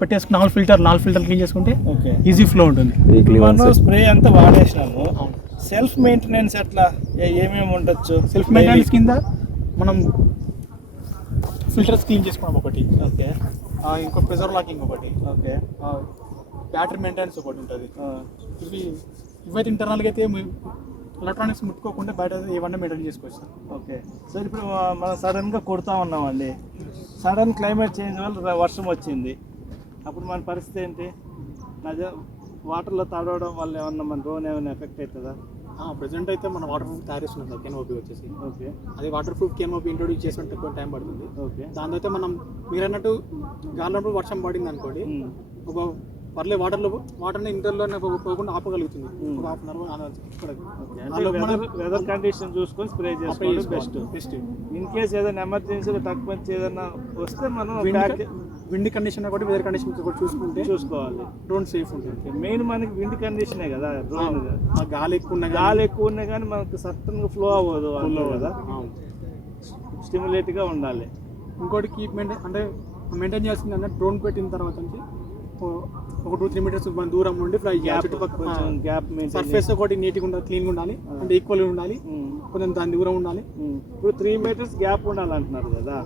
పెట్టేసుకుని 4 ఫిల్టర్ క్లీన్ చేసుకుంటే ఈజీ ఫ్లో ఉంటుంది. స్ప్రే అంతా వాడేసినాము. సెల్ఫ్ మెయింటెనెన్స్ ఎట్లా, ఏమేమి ఉండొచ్చు? సెల్ఫ్ మెయింటెనెన్స్ కింద మనం ఫిల్టర్స్ క్లీన్ చేసుకోవడం ఒకటి. ఓకే. ఇంకో ప్రెజర్ లాకింగ్ ఒకటి. ఓకే. బ్యాటరీ మెయింటెనెన్స్ ఒకటి ఉంటుంది. ఇవైతే ఇంటర్నల్గా అయితే ఎలక్ట్రానిక్స్ ముట్టుకోకుండా బయట ఏమన్నా మెయింటైన్ చేసుకోవచ్చు సార్. ఓకే. సో ఇప్పుడు మనం సడన్గా కొడతా ఉన్నామండి, సడన్ క్లైమేట్ చేంజ్ వల్ల వర్షం వచ్చింది, అప్పుడు మన పరిస్థితి ఏంటి? వాటర్లో తడవడం వల్ల ఏమన్నా మన డ్రోన్ ఏమైనా ఎఫెక్ట్ అవుతుందా? ప్రెసెంట్ అయితే మన వాటర్ ప్రూఫ్ తయారు చేస్తున్నాం సార్ కెనోపీ వచ్చేసి. ఓకే. అది వాటర్ ప్రూఫ్ కెనోపీ ఇంట్రొడ్యూస్ చేసినట్టు కొంచెం టైం పడుతుంది. ఓకే. దాంతో అయితే మనం మీరు అన్నట్టు గాలిలో వర్షం పడింది అనుకోండి, ఒక పర్లేదు వాటర్ని ఇంటర్లోనే పోకుండా ఆపగలుగుతుంది. ఒక half an hour weather condition చూసుకొని స్ప్రే చేసుకోవడం బెస్ట్. ఇన్ కేస్ ఏదైనా ఎమర్జెన్సీలో తక్కువ మంచి ఏదైనా వస్తే మనం విండ్ కండిషన్ ఒకటి వెదర్ కండిషన్ కూడా చూసుకోవాలి. డ్రోన్ సేఫ్ ఉంటుంది. మెయిన్ మనకి విండ్ కండిషనే కదా డ్రోన్. గాలి ఎక్కువ ఉన్నా కానీ మనకు సడన్గా ఫ్లో అవ్వదు కదా, స్టిమ్యులేట్గా ఉండాలి. ఇంకోటి కీప్ మెయింటైన్ చేయాల్సింది అంటే డ్రోన్ పెట్టిన తర్వాత నుంచి ఒక 2-3 మీటర్స్ దూరం నుండి ఫ్లై గ్యాప్ సర్ఫేస్ ఒకటి నీట్గా ఉండాలి, క్లీన్గా ఉండాలి, అంటే ఈక్వల్గా ఉండాలి, కొంచెం దాని దూరం ఉండాలి. ఇప్పుడు 3 మీటర్స్ గ్యాప్ ఉండాలి అంటున్నారు కదా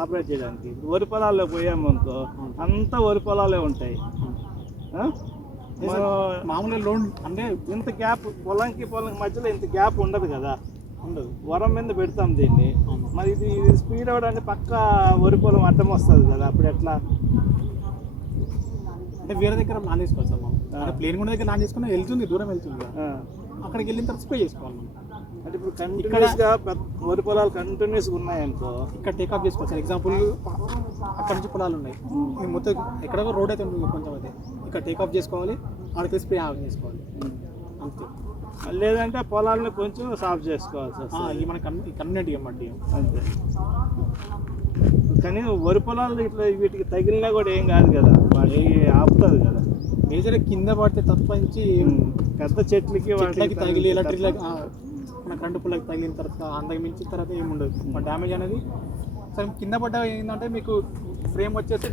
ఆపరేట్ చేయడానికి. వరి పొలాల్లో పోయామనుకో అంతా వరి పొలాలే ఉంటాయి. మామూలుగా లోన్ అంటే ఇంత గ్యాప్ పొలంకి మధ్యలో ఇంత గ్యాప్ ఉండదు కదా, ఉండదు. వరం మీద పెడతాం దీన్ని, మరి ఇది స్పీడ్ అవ్వడానికి పక్క వరి పొలం అడ్డం వస్తుంది కదా, అప్పుడు ఎట్లా? అంటే వేరే దగ్గర లాండ్ చేసుకోవాలి సార్. మనం ప్లేన్ కూడా దగ్గర లాండ్ చేసుకుని వెళ్తుంది, దూరం వెళ్తుంది, అక్కడికి వెళ్ళిన తర్వాత స్ప్రే చేసుకోవాలి మనం. అంటే ఇప్పుడు కంటిన్యూస్గా వరి పొలాలు కంటిన్యూస్గా ఉన్నాయనుకో ఇక్కడ టేకాఫ్ చేసుకోవాలి సార్. ఎగ్జాంపుల్ అక్కడ నుంచి పొలాలు ఉన్నాయి, మొత్తం ఎక్కడ రోడ్ అయితే ఉంటుంది కొంచెం, అయితే ఇక్కడ టేకాఫ్ చేసుకోవాలి, అక్కడికి స్ప్రే ఆఫ్ చేసుకోవాలి అంతే. లేదంటే పొలాలను కొంచెం సాఫ్ చేసుకోవాలి సార్. ఇది మనకి కన్వీనియంట్ ఇవ్వమండి అంతే. కానీ వరి పొలాలు ఇట్లా వీటికి తగిలినా కూడా ఏం కాదు కదా, వాడి ఆపుతుంది కదా. మేజర్ కింద పడితే తప్పించి పెద్ద చెట్లకి తగిలి ఎలక్ట్రిక్ మన కరెంటు పుల్లకి తగిలిన తర్వాత అంతకు మించిన తర్వాత ఏముండదు డ్యామేజ్ అనేది. సరే కింద పడ్డ ఏంటంటే మీకు ఫ్రేమ్ వచ్చేసి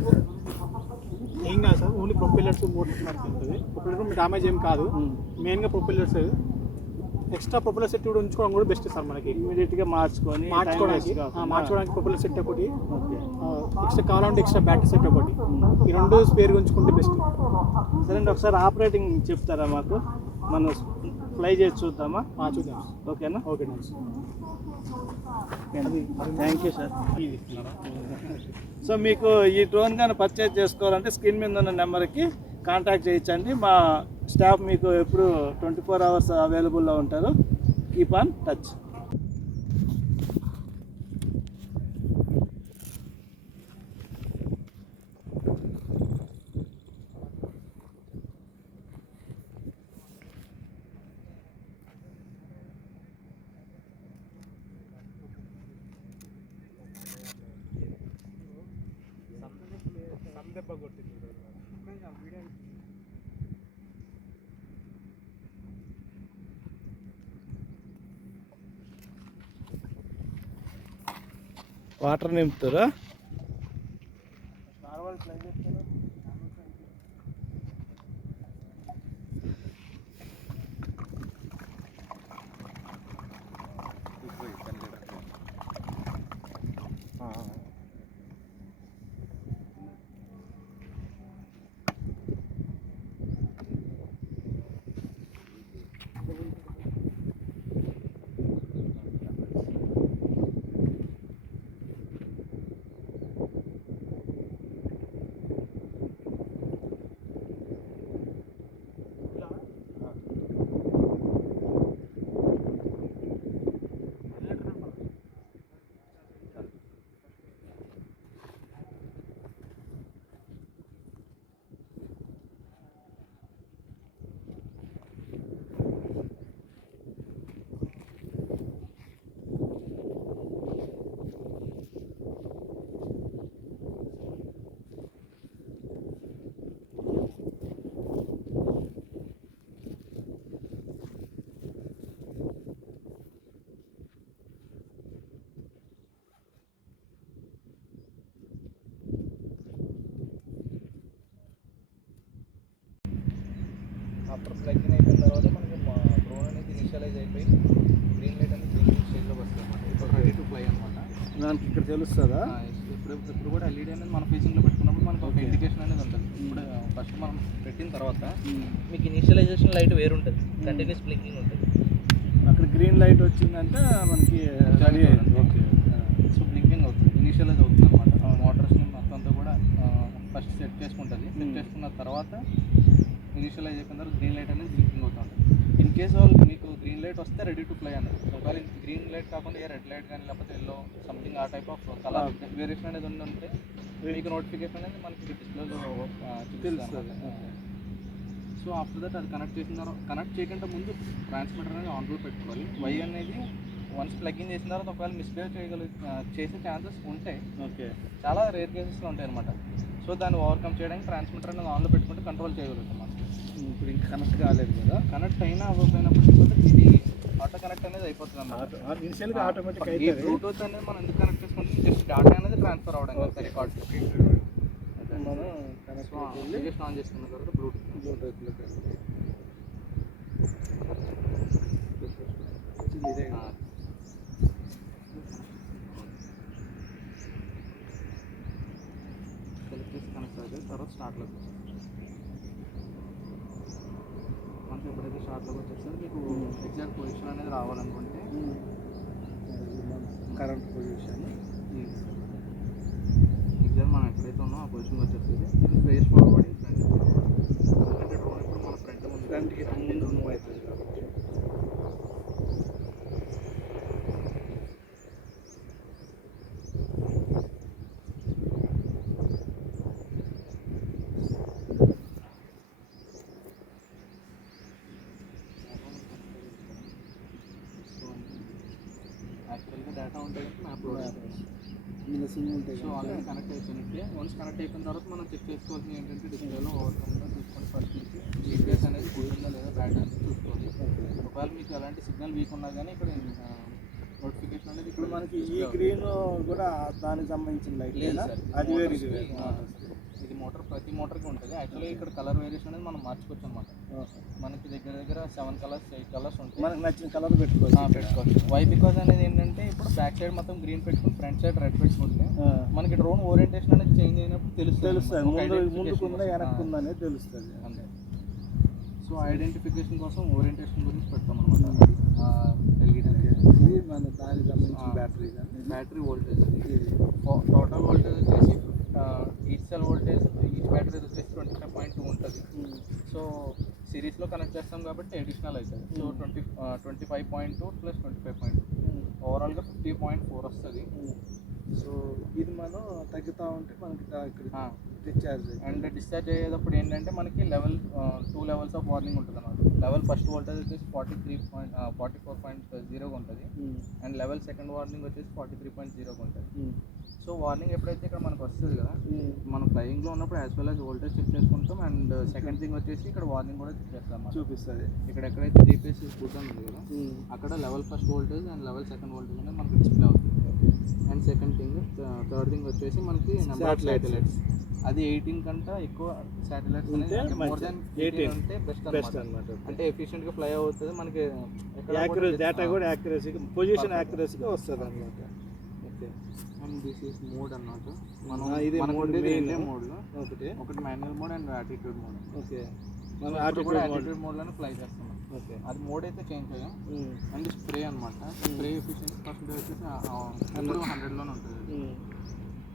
ఏం కాదు సార్, ఓన్లీ ప్రొపెల్లర్స్ మోటార్స్ ఉంటుంది. ప్రొపెల్లర్ డ్యామేజ్ ఏం కాదు, మెయిన్గా ప్రొపెల్లర్స్. ఎక్స్ట్రా ప్రొపెల్లర్ సెట్ కూడా ఉంచుకోవడం కూడా బెస్ట్ సార్. మనకి ఇమీడియట్గా మార్చుకోవడానికి ప్రొపెల్లర్ సెట్ ఒకటి, ఎక్స్ట్రా కావాలంటే ఎక్స్ట్రా బ్యాటరీ సెట్ ఒకటి, ఈ రెండు స్పేర్గా ఉంచుకుంటే బెస్ట్. సరే అండి, ఒకసారి ఆపరేటింగ్ చెప్తారా మాకు, మనం ఫ్లై చేసి చూద్దామా? చూద్దాం. ఓకేనా? Okay thank you sir. So మీకు ఈ డ్రోన్ కానీ పర్చేజ్ చేసుకోవాలంటే స్క్రీన్ మీద ఉన్న నెంబర్కి కాంటాక్ట్ చేయొచ్చండి. మా స్టాఫ్ మీకు ఎప్పుడు 24 hours అవైలబుల్లో ఉంటారు. Keep on touch. వాటర్ నింపుతారా? ఆఫ్టర్ ప్లగ్ఇన్ అయిపోయిన తర్వాత మనకి డ్రోన్ అనేది ఇనిషియలైజ్ అయిపోయి గ్రీన్ లైట్ అనేది గ్రీన్ స్టేజ్లోకి వస్తుంది అనమాట. ఇప్పుడు రెడీ టు ఫ్లై అనమాట. దానికి ఇక్కడ తెలుస్తుందా? ఇప్పుడు కూడా ఎల్ఈడి అనేది మన ఫేసింగ్లో పెట్టుకున్నప్పుడు మనకు ఒక ఇండికేషన్ అనేది ఉంటుంది. ఇప్పుడు ఫస్ట్ మనం పెట్టిన తర్వాత మీకు ఇనిషియలైజేషన్ లైట్ వేరు ఉంటుంది, కంటిన్యూస్ బ్లింకింగ్ ఉంటుంది. గ్రీన్ లైట్ వచ్చిందంటే మనకి రెడీ అయింది. ఓకే. సో బ్లింకింగ్ అవుతుంది, ఇనిషియలైజ్ అవుతుంది అనమాట. మోటార్స్ని మొత్తం అంతా కూడా ఫస్ట్ సెట్ చేసుకుంటుంది. సెట్ చేసుకున్న తర్వాత ఇనిషియలైజ్ అయిపోయిన తర్వాత గ్రీన్ లైట్ అనేది బ్లింకింగ్ అవుతుంది. ఇన్ కేస్ వాళ్ళు మీకు గ్రీన్ లైట్ వస్తే రెడీ టు ప్లే అన్నది. ఒకవేళ గ్రీన్ లైట్ కాకుండా ఏ రెడ్ లైట్ కానీ లేకపోతే ఎల్లో సంథింగ్ ఆ టైప్ ఆఫ్ కలర్ వేరియేషన్ అనేది ఉంటే మీకు నోటిఫికేషన్ అనేది మనకి డిస్ప్లేలో తెలుస్తుంది. సో ఆఫ్టర్ దట్ అది కనెక్ట్ చేసిన తర్వాత, కనెక్ట్ చేయకుండా ముందు ట్రాన్స్మిటర్ అనేది ఆన్లో పెట్టుకోవాలి. వై అనేది వన్స్ ప్లగ్ ఇన్ చేసిన తర్వాత ఒకవేళ మిస్బిహేవ్ చేసే ఛాన్సెస్ ఉంటాయి. ఓకే. చాలా రేర్ కేసెస్లో ఉంటాయి అనమాట. సో దాన్ని ఓవర్కమ్ చేయడానికి ట్రాన్స్మిటర్ అనేది ఆన్లో పెట్టుకుంటే కంట్రోల్ చేయగలుగుతాం మనం. ఇప్పుడు ఇంకా కనెక్ట్ కాలేదు కదా. కనెక్ట్ అయినా అవ్వకపోయినప్పటికీ కూడా ఇది ఆటో కనెక్ట్ అనేది అయిపోతుంది అన్నమాట. ఇనిషియల్గా ఆటోమేటిక్ ఈ అయితే బ్లూటూత్ అనేది మనం ఎందుకు కనెక్ట్ చేసుకుంటే జస్ట్ డాటా అనేది ట్రాన్స్ఫర్ అవ్వడం కదా రికార్డ్. మనం కనెక్ట్ అప్లికేషన్ ఆన్ చేసుకున్న తర్వాత బ్లూటూత్ ఇదే సెలెక్ట్ చేసి కనెక్ట్ అవుతుంది. తర్వాత స్టార్ట్లోకి మనకి ఎప్పుడైతే స్టార్ట్లోకి వచ్చేస్తారు మీకు ఎగ్జాక్ట్ పొజిషన్ అనేది రావాలనుకుంటే కరెంట్ పొజిషన్ ఎగ్జాక్ట్ మనం ఎక్కడైతే ఉన్నామో ఆ పొజిషన్కి వచ్చేస్తుంది. ఇది ఫేస్ ఫార్వర్డ్, ఫ్రంట్ ఫార్వర్డ్. ఎందుకంటే డ్రోన్ ఇప్పుడు మన ఫ్రంట్ ముందు ఫ్రంట్కి ముందు మూవ్ అవుతుంది కాబట్టి. యాక్చువల్గా డేటా ఉంటుంది మ్యాప్లో. ఇందులో సిమ్ ఉంటాయి. సో ఆల్రెడీ కనెక్ట్ అయిపోయినట్టే. వన్స్ కనెక్ట్ అయిపోయిన తర్వాత మనం చెక్ చేసుకోవాల్సింది ఏంటంటే డిస్ప్లేలో ఓవర్కమ్గా చూసుకొని ఫస్ట్ నుంచి జీపీఎస్ అనేది గుడ్ ఉందా లేదా బ్యాడ్ అనేది చూసుకోవాలి. ఒకవేళ మీకు ఎలాంటి సిగ్నల్ వీక్ ఉన్నా కానీ ఇక్కడ నోటిఫికేషన్ అనేది ఇప్పుడు మనకి ఈ గ్రీన్ కూడా దానికి సంబంధించిన లైట్ లేదా అది వేరే ఇది వేరే. ఇది మోటార్ ప్రతి మోటార్కి ఉంటుంది. యాక్చువల్లీ ఇక్కడ కలర్ వేరియేషన్ అనేది మనం మార్చుకోవచ్చు అనమాట. మనకి దగ్గర దగ్గర 7 కలర్స్ 8 కలర్స్ ఉంటాయి. మనకు నచ్చిన కలర్ పెట్టుకోవచ్చు. పెట్టుకోవచ్చు. వై బికాజ్ అనేది ఏంటంటే ఇప్పుడు బ్యాక్ సైడ్ మొత్తం గ్రీన్ పెట్టుకుని ఫ్రంట్ సైడ్ రెడ్ పెట్టుకుంటే మనకి డ్రోన్ ఓరియంటేషన్ అనేది చేంజ్ అయినప్పుడు తెలుస్తుంది. ముందుకుందా వెనక్కుందా అనేది తెలుస్తుంది. అంతే. సో ఐడెంటిఫికేషన్ కోసం ఓరియంటేషన్ గురించి పెడతాం అనమాట. ఎల్ఈడి ఇది మన దానికి సంబంధించిన battery battery voltage total voltage వచ్చేసి each cell voltage each battery వచ్చేసి 25.2 ఉంటుంది. సో సిరీస్లో కనెక్ట్ చేస్తాం కాబట్టి అడిషనల్ అవుతుంది. సో 25.2 ప్లస్ 25.2 ఓవరాల్గా 50.4 వస్తుంది. సో ఇది మనం తగ్గుతూ ఉంటే మనకి ఇక్కడ డిశ్చార్జ్ అండ్ డిశ్చార్జ్ అయ్యేటప్పుడు ఏంటంటే మనకి 2 లెవెల్స్ ఆఫ్ వార్నింగ్ ఉంటుంది అన్నమాట. లెవెల్ ఫస్ట్ వోల్టేజ్ వచ్చేసి 44.0 ఉంటుంది. అండ్ లెవెల్ సెకండ్ వార్నింగ్ వచ్చేసి 43.0 ఉంటుంది. సో వార్నింగ్ ఎప్పుడైతే ఇక్కడ మనకు వస్తుంది కదా, మనం ఫ్లయింగ్లో ఉన్నప్పుడు as well as voltage check చేసుకుంటాం. అండ్ సెకండ్ థింగ్ వచ్చేసి ఇక్కడ వార్నింగ్ కూడా చెక్ చేస్తాం, చూపిస్తుంది. ఇక్కడ ఎక్కడైతే జీపీఎస్ కూర్చొని ఉంది కదా అక్కడ level first voltage and level second voltage అనేది మనకి డిస్ప్లే అవుతుంది. And second thing third thing వచ్చేసి మనకి నెంబర్ ఆఫ్ శాటిలైట్స్. అది 18 కంటే ఎక్కువ శాటిలైట్స్ అనేది మోర్ దాన్ 18 అంటే బెస్ట్ అన్నమాట. అంటే ఎఫిషియెంట్గా ఫ్లై అవుతుంది మనకి. డేటా కూడా యాక్యురసీగా పొజిషన్ యాక్యురసీగా వస్తుంది అన్నమాట. Okay. And this is mode అన్నమాట. మనం ఇది మోడ్లో ఒకటి manual mode and attitude mode. Okay. మనం యాటిట్యూడ్ మోడ్లోనే ఫ్లై చేస్తాం. ఓకే. అది మోడ్ అయితే చేంజ్ చేయం. అండ్ స్ప్రే అనమాట. స్ప్రే ఎఫిషియన్సీ పర్సెంటేజ్ వచ్చేసి 100లోనే ఉంటుంది.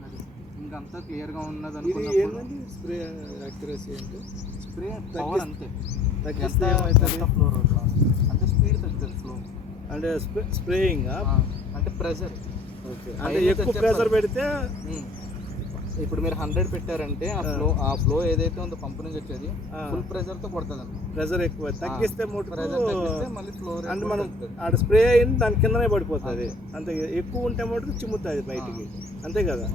అది ఇంకంతా క్లియర్గా ఉన్నది అనుకున్నప్పుడు స్ప్రే యాక్యురసీ అంటే స్ప్రే పవర్ అంతే తగ్గిస్తే ఫ్లో అంటే స్పీడ్ తగ్గుతుంది ఫ్లో. అంటే స్ప్రేయింగ్ అంటే ప్రెజర్. ఓకే. అంటే ఎక్కువ ప్రెజర్ పెడితే ఇప్పుడు మీరు 100 పెట్టారంటే ఆ ఫ్లో ఏదైతే ఉందో పంపు నుంచి వచ్చేది ఫుల్ ప్రెజర్ తో కొడుతుంది అన్నమాట. ప్రెజర్ ఎక్కువ తగ్గిస్తే ప్రెజర్ తగ్గిస్తే మళ్ళీ ఫ్లో అంటే మనం ఆడ స్ప్రే అయింది దాని కిందనే పడిపోతుంది. అంతే. ఎక్కువ ఉంటే మటుకు చిమ్ముతుంది బయటికి. అంతే కదా.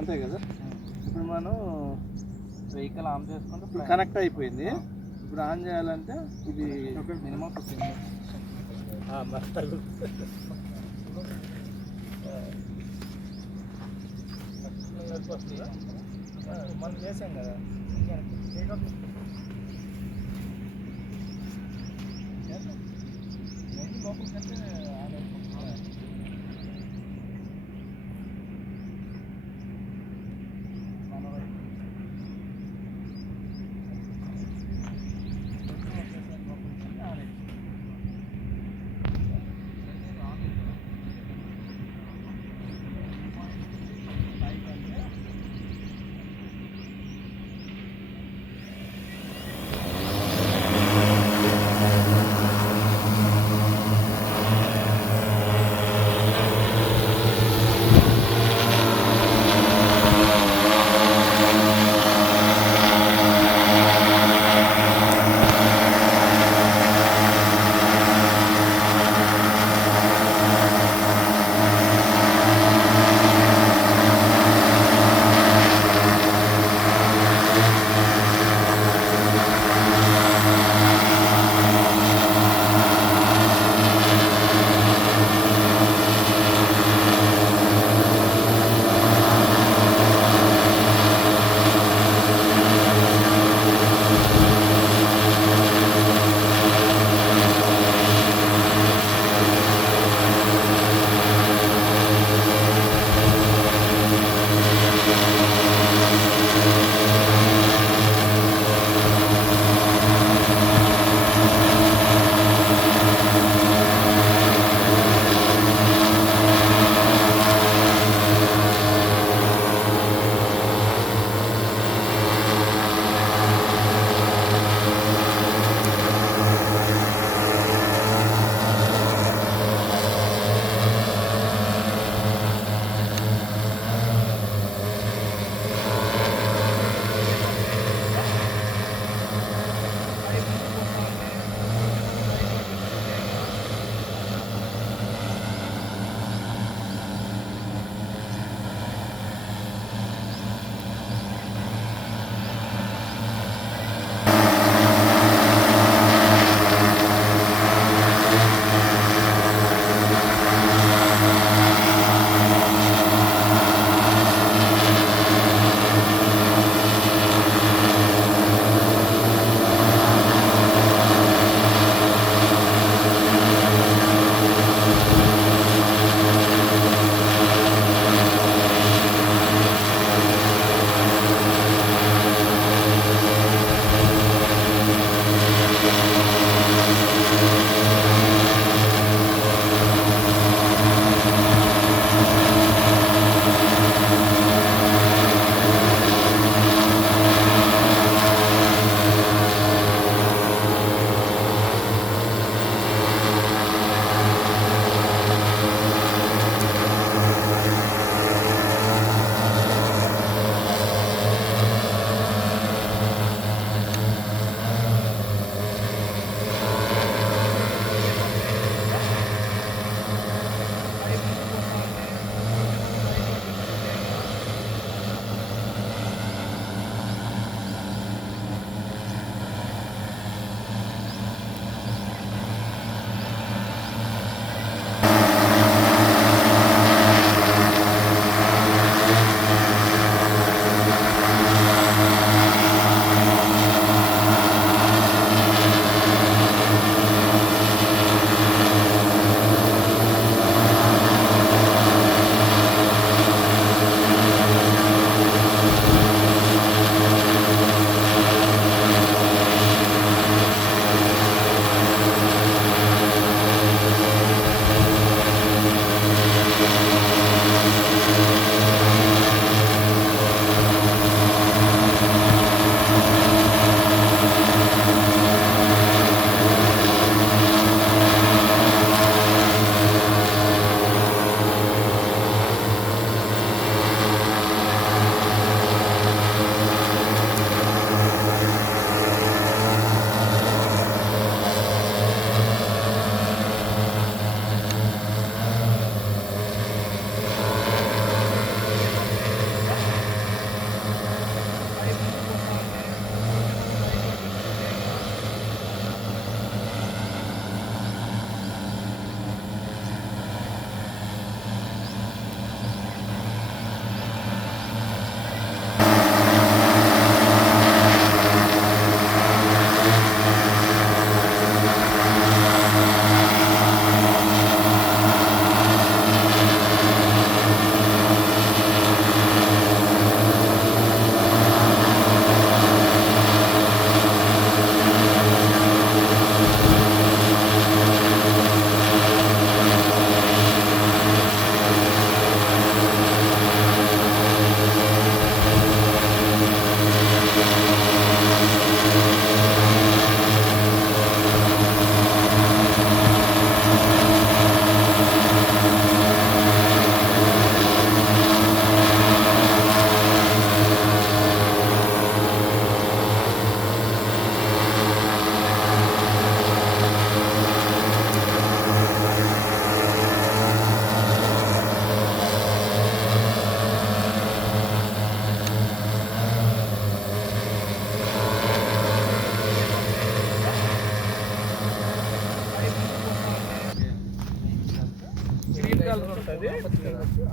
అంతే కదా. ఇప్పుడు మనం వెహికల్ ఆన్ చేసుకుంటే కనెక్ట్ అయిపోయింది. ఇప్పుడు ఆన్ చేయాలంటే ఇది మినిమం 15 వస్తుందా? మనం చేసాం కదా.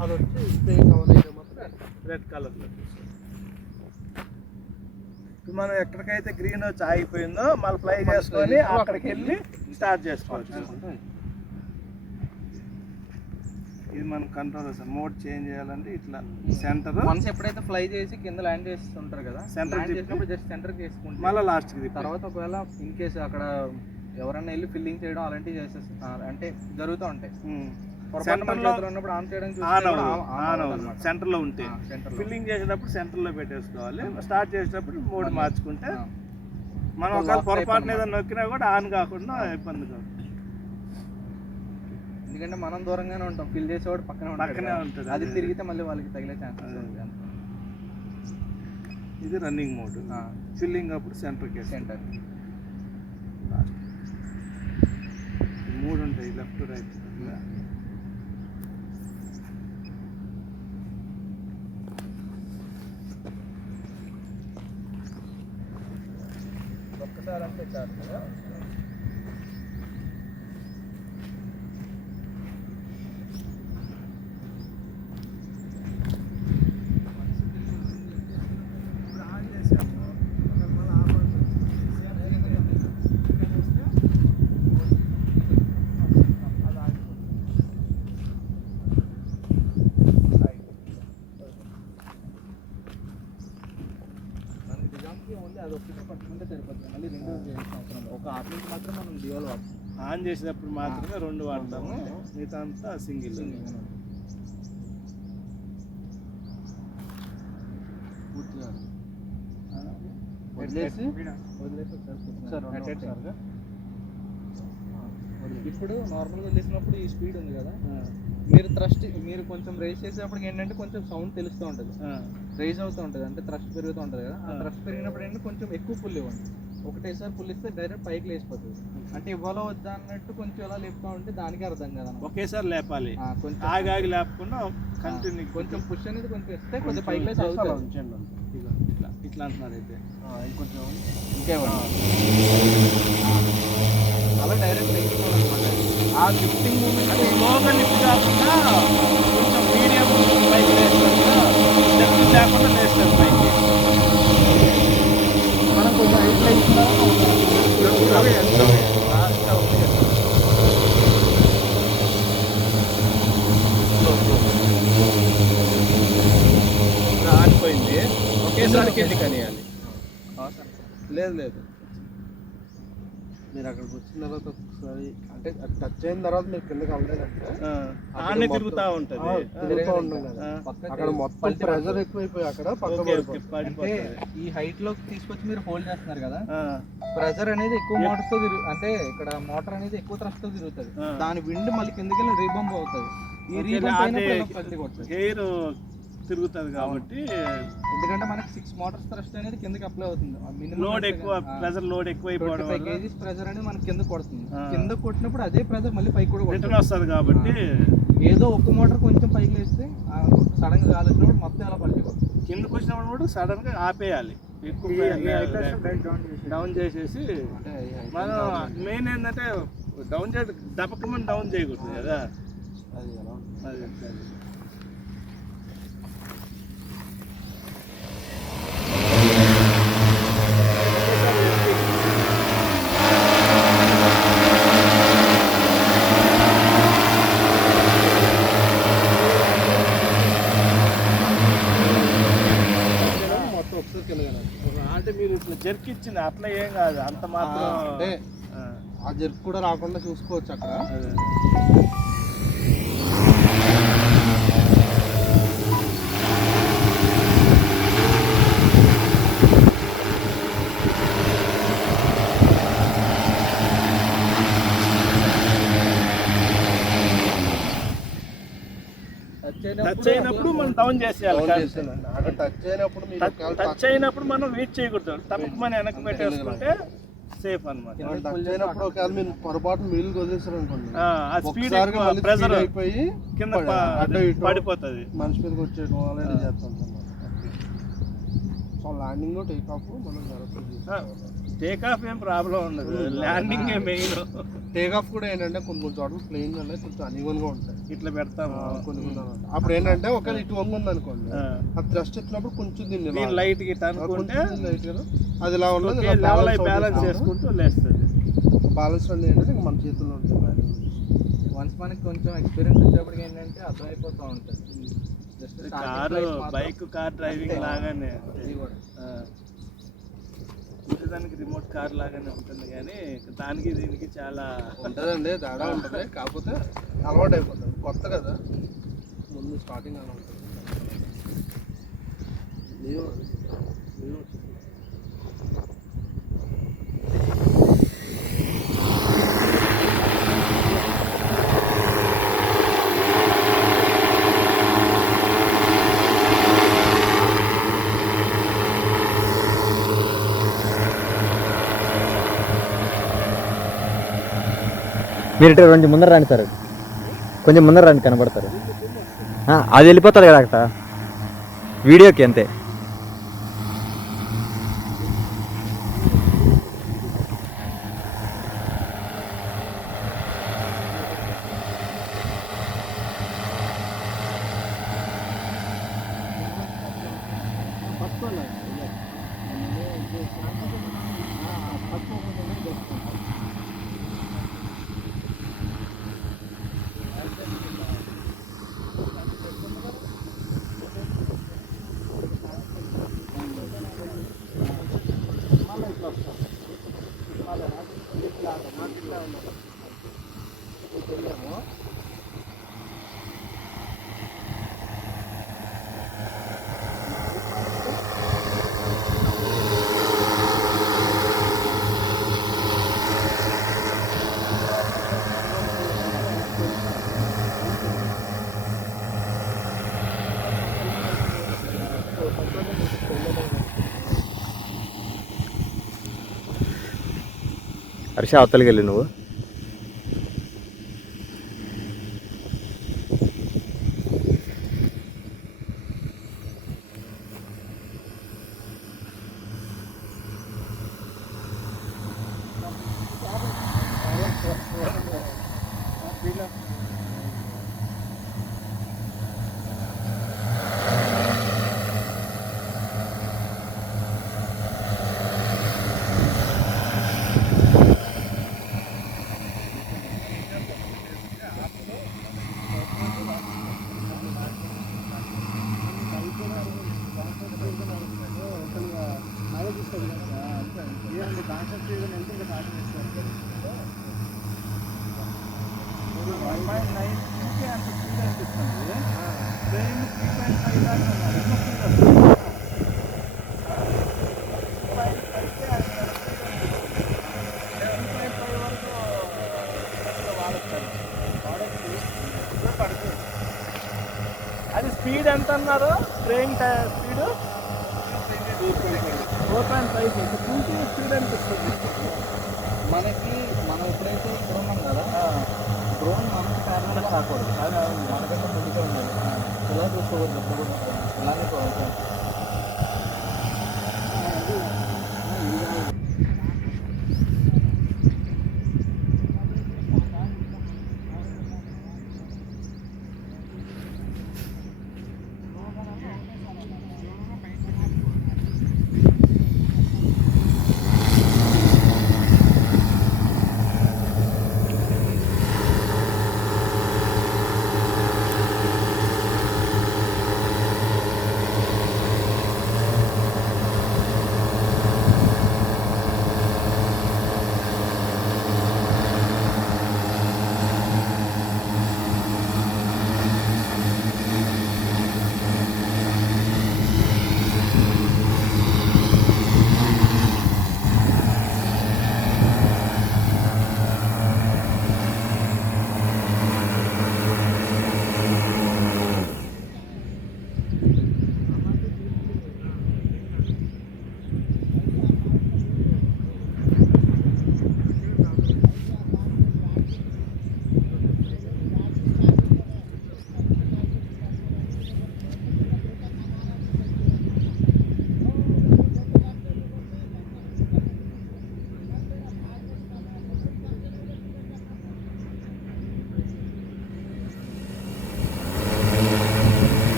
అది వచ్చి స్ప్రేయింగ్ అవుతాయి మాత్రం రెడ్ కలర్లో. ఇప్పుడు మనం ఎక్కడికైతే గ్రీన్ వచ్చి ఆగిపోయిందో మళ్ళీ ఫ్లై చేసుకొని అక్కడికి వెళ్ళి స్టార్ట్ చేసుకోవచ్చు. ఇది మనం కంట్రోల్ మోడ్ చేంజ్ చేయాలంటే ఇట్లా సెంటర్ వన్స్ ఎప్పుడైతే ఫ్లై చేసి కింద ల్యాండ్ చేస్తుంటారు కదా, సెంటర్ చేసినప్పుడు జస్ట్ సెంటర్కి వేసుకుంటే మళ్ళీ లాస్ట్కి తర్వాత ఒకవేళ ఇన్ కేసు అక్కడ ఎవరైనా వెళ్ళి ఫిల్లింగ్ చేయడం అలాంటివి చేసేస్తారు అంటే జరుగుతూ ఉంటాయి. ఉన్నప్పుడు ఆన్ చేయడానికి సెంటర్ లో ఉంటే ఫిల్లింగ్ చేసేటప్పుడు సెంటర్ లో పెట్టేసుకోవాలి. స్టార్ట్ చేసేటప్పుడు మోడ్ మార్చుకుంటే మనం ఒకవేళ పొరపాటున ఏదైనా నొక్కినా కూడా ఆన్ కాకుండా ఇబ్బంది కాదు. ఎందుకంటే మనం దూరంగానే ఉంటాం, ఫిల్ చేసేవాడు పక్కనే ఉంటుంది. అది తిరిగితే మళ్ళీ వాళ్ళకి తగిలే ఛాన్సెస్ ఉంది. ఇది రన్నింగ్ మోడ్. ఫిల్లింగ్ అప్పుడు సెంటర్కి సెంటర్ 3 ఉంటాయి, లెఫ్ట్ రైట్. ఒక్కసారి అంటే చాలు కదా. అది ఒక్కటే పట్టుకుంటే సరిపోతుంది. మళ్ళీ 2 చేయాల్సిన అవసరం లేదు. ఒక ఆప్ నుంచి మాత్రం మనం డ్యూయల్ వాడతాం. ఆన్ చేసేటప్పుడు మాత్రమే 2 వాడతాము, మిగతా అంతా సింగిల్. పూర్తిగా వదిలేసి ఇప్పుడు నార్మల్గా వదిలేసినప్పుడు ఈ స్పీడ్ ఉంది కదా, మీరు కొంచెం రేస్ చేసేటప్పటికి ఏంటంటే కొంచెం సౌండ్ తెలుస్తూ ఉంటుంది, రేస్ అవుతూ ఉంటుంది, అంటే థ్రస్ట్ పెరుగుతూ ఉంటుంది కదా. ఆ థ్రస్ట్ పెరిగినప్పుడు ఏంటంటే కొంచెం ఎక్కువ పుల్ ఇవ్వండి. ఒకటేసారి పుల్ ఇస్తే డైరెక్ట్ పైకి లేచిపోతుంది. అంటే ఇవ్వాలో వద్దా అన్నట్టు కొంచెం ఎలా లేపుతా ఉంటే దానికి అర్థం కదా. ఒకేసారి లేపాలి, కొంచెం ఆగి లేపకుండా కంటిన్యూ. కొంచెం పుష్ అనేది కొంచెం ఇస్తే కొంచెం పైకి లేచి అవుతుంది. ఇట్లా అంటున్నారు అయితే ఇంకొంచెం ఇంకే అలా డైరెక్ట్ లేచిపోవాలన్నమాట. ఆ లిఫ్టింగ్ మూమెంట్ అంటే స్లోగా లిఫ్ట్ కాకుండా కొంచెం మీడియం పైకి లేకుండా డెప్త్ లేకుండా లేస్తారు పైకి. మనం కొంచెం హైట్ లేకుండా ఆగిపోయింది, ఒకేసారి కింది కనియాలి. లేదు మీరు అక్కడికి వచ్చిన తర్వాత ఒకసారి అంటే టచ్ అయిన తర్వాత మీరు కిందకి అవ్వలేదంటే ఆనే తిరుగుతూ ఉంటుంది. అక్కడ మొత్తం ప్రెజర్ ఎక్కువైపోయి అక్కడ అంటే ఈ హైట్ లో తీసుకొచ్చి మీరు హోల్డ్ చేస్తున్నారు కదా, ప్రెజర్ అనేది ఎక్కువ మోటార్ తో అంటే ఇక్కడ మోటార్ అనేది ఎక్కువ థ్రస్ట్ తో తిరుగుతుంది. దాని విండ్ మళ్ళీ కిందకి వెళ్ళి రీబంప్ అవుతుంది. ఈ రీబంప్ ఎయిర్ తిరుగుతుంది కాబట్టి, ఎందుకంటే మనకి 6 మోటార్స్ థ్రస్ట్ అనేది కిందకి అప్లై అవుతుంది. లోడ్ ఎక్కువ, ప్రెజర్ లోడ్ ఎక్కువైపోవడం వల్ల 25 kgs ప్రెజర్ అనేది మనకి కింద కొడుతుంది. కింద కొట్టినప్పుడు అదే ప్రెజర్ మళ్ళీ పైకి కూడా రిటర్న్ వస్తుంది కాబట్టి ఏదో ఒక మోటార్ కొంచెం పైకి లేస్తే సడన్ గా కాలేసినప్పుడు మొత్తం ఎలా పల్టీ కొడుతుంది. కిందకు వచ్చినప్పుడు కూడా సడన్ గా ఆపేయాలి, ఎక్కువ డౌన్ చేసేసి. మనం మెయిన్ ఏంటంటే డౌన్ చేయడం, దపకమని డౌన్ చేయకూడదు కదా. అది ఎలా ఉంటుంది. అంటే మీరు ఇట్లా జర్క్ ఇచ్చింది అట్లా ఏం కాదు, అంత మాత్రం. అంటే ఆ జర్క్ కూడా రాకుండా చూసుకోవచ్చు అక్కడ. టచ్ అయినప్పుడు మనం డౌన్ చేసేయాలి. టచ్ అయినప్పుడు మనం వెయిట్ చేయకూడదు, తప్పమని వెనక్కి పెట్టేసుకుంటే సేఫ్ అన్నమాట. పొరపాటు మిల్లు వదిలేసారు అనుకోండి, స్పీడ్ ప్రెజర్ అయిపోయి కింద పడిపోతుంది, మనిషి మీదకి వచ్చేయడం అలాంటి చేస్తాం. సో ల్యాండింగ్ టేక్ ఆఫ్ మనం టేక్ ఆఫ్ ఏం ప్రాబ్లం ఉండదు, ల్యాండింగ్ మెయిన్. టేక్ ఆఫ్ కూడా ఏంటంటే కొన్ని చోట్ల ప్లేన్ వల్ల కొంచెం అన్ఈవెన్గా ఉంటాయి, ఇట్లా పెడతాము కొన్ని అప్పుడు ఏంటంటే ఒకవేళ ఇటు వంగు ఉంది అనుకోండి, అది థ్రస్ట్ ఇచ్చినప్పుడు కొంచెం దీన్ని లైట్ గిట్ అనుకుంటే లైట్ కదా అది ఇలా ఉన్నది లెవెల్ అయి బ్యాలెన్స్ చేసుకుంటూ లేస్తుంది. బ్యాలెన్స్ అనేది ఏంటంటే మన చేతుల్లో ఉంటుంది. వన్స్ మనకి కొంచెం ఎక్స్పీరియన్స్ వచ్చేప్పటికి ఏంటంటే అర్థమైపోతూ ఉంటుంది. కారు బైక్ కార్ డ్రైవింగ్ లాగానే చూసేదానికి రిమోట్ కార్ లాగానే ఉంటుంది, కానీ దానికి దీనికి చాలా ఉంటుందండి, తేడా ఉంటుంది. కాకపోతే అలవాటు అయిపోతుంది, కొత్త కదా, ముందు స్టార్టింగ్ అలా ఉంటుంది. మీరు ఇటు కొంచెం ముందర రండి సార్, కొంచెం ముందర రండి కనబడతారు. అది వెళ్ళిపోతుంది కదా అక్కడ వీడియోకి అంతే. హర్ష అవతలకి వెళ్ళి నువ్వు. అది స్పీడ్ ఎంత అన్నారు? Train speed 4.5. పూర్తి స్పీడ్ అనిపిస్తుంది మనకి. మనం ఎప్పుడైతే ఇక్కడ ఉన్నాం కదా, డ్రోన్ మనకి ప్యారల్గా రాకూడదు, మనకంటే ముందుగా ఉండాలి. ఇలా చూసుకోకూడదు ఎప్పుడు కూడా, ఇలానే పోవాలి.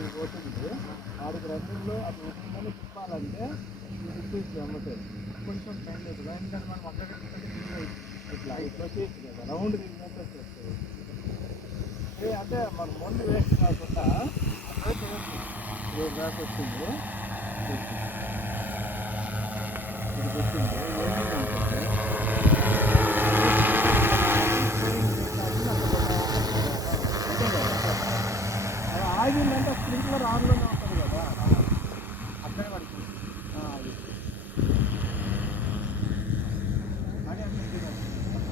ఆడికి పోతుంది, ఆడికి రన్నింగ్లో అటు ఉప్పుకొని తిప్పాలంటే తిప్పేసి అమ్మతాయి కొంచెం టైం అవుతుంది. ఎందుకంటే మనం అక్కడ ఇట్లా ఇట్లా వచ్చేసి కదా రౌండ్ తిరిగినట్టు వచ్చేస్తుంది. అంటే మనం ముందు వేస్ట్ కాకుండా దాకా వచ్చింది ఇక్కడికి వచ్చింది ఆగిందంటే స్ప్రింక్లర్ ఆన్లోనే ఉంటుంది కదా, అక్కడే పడుతుంది. అది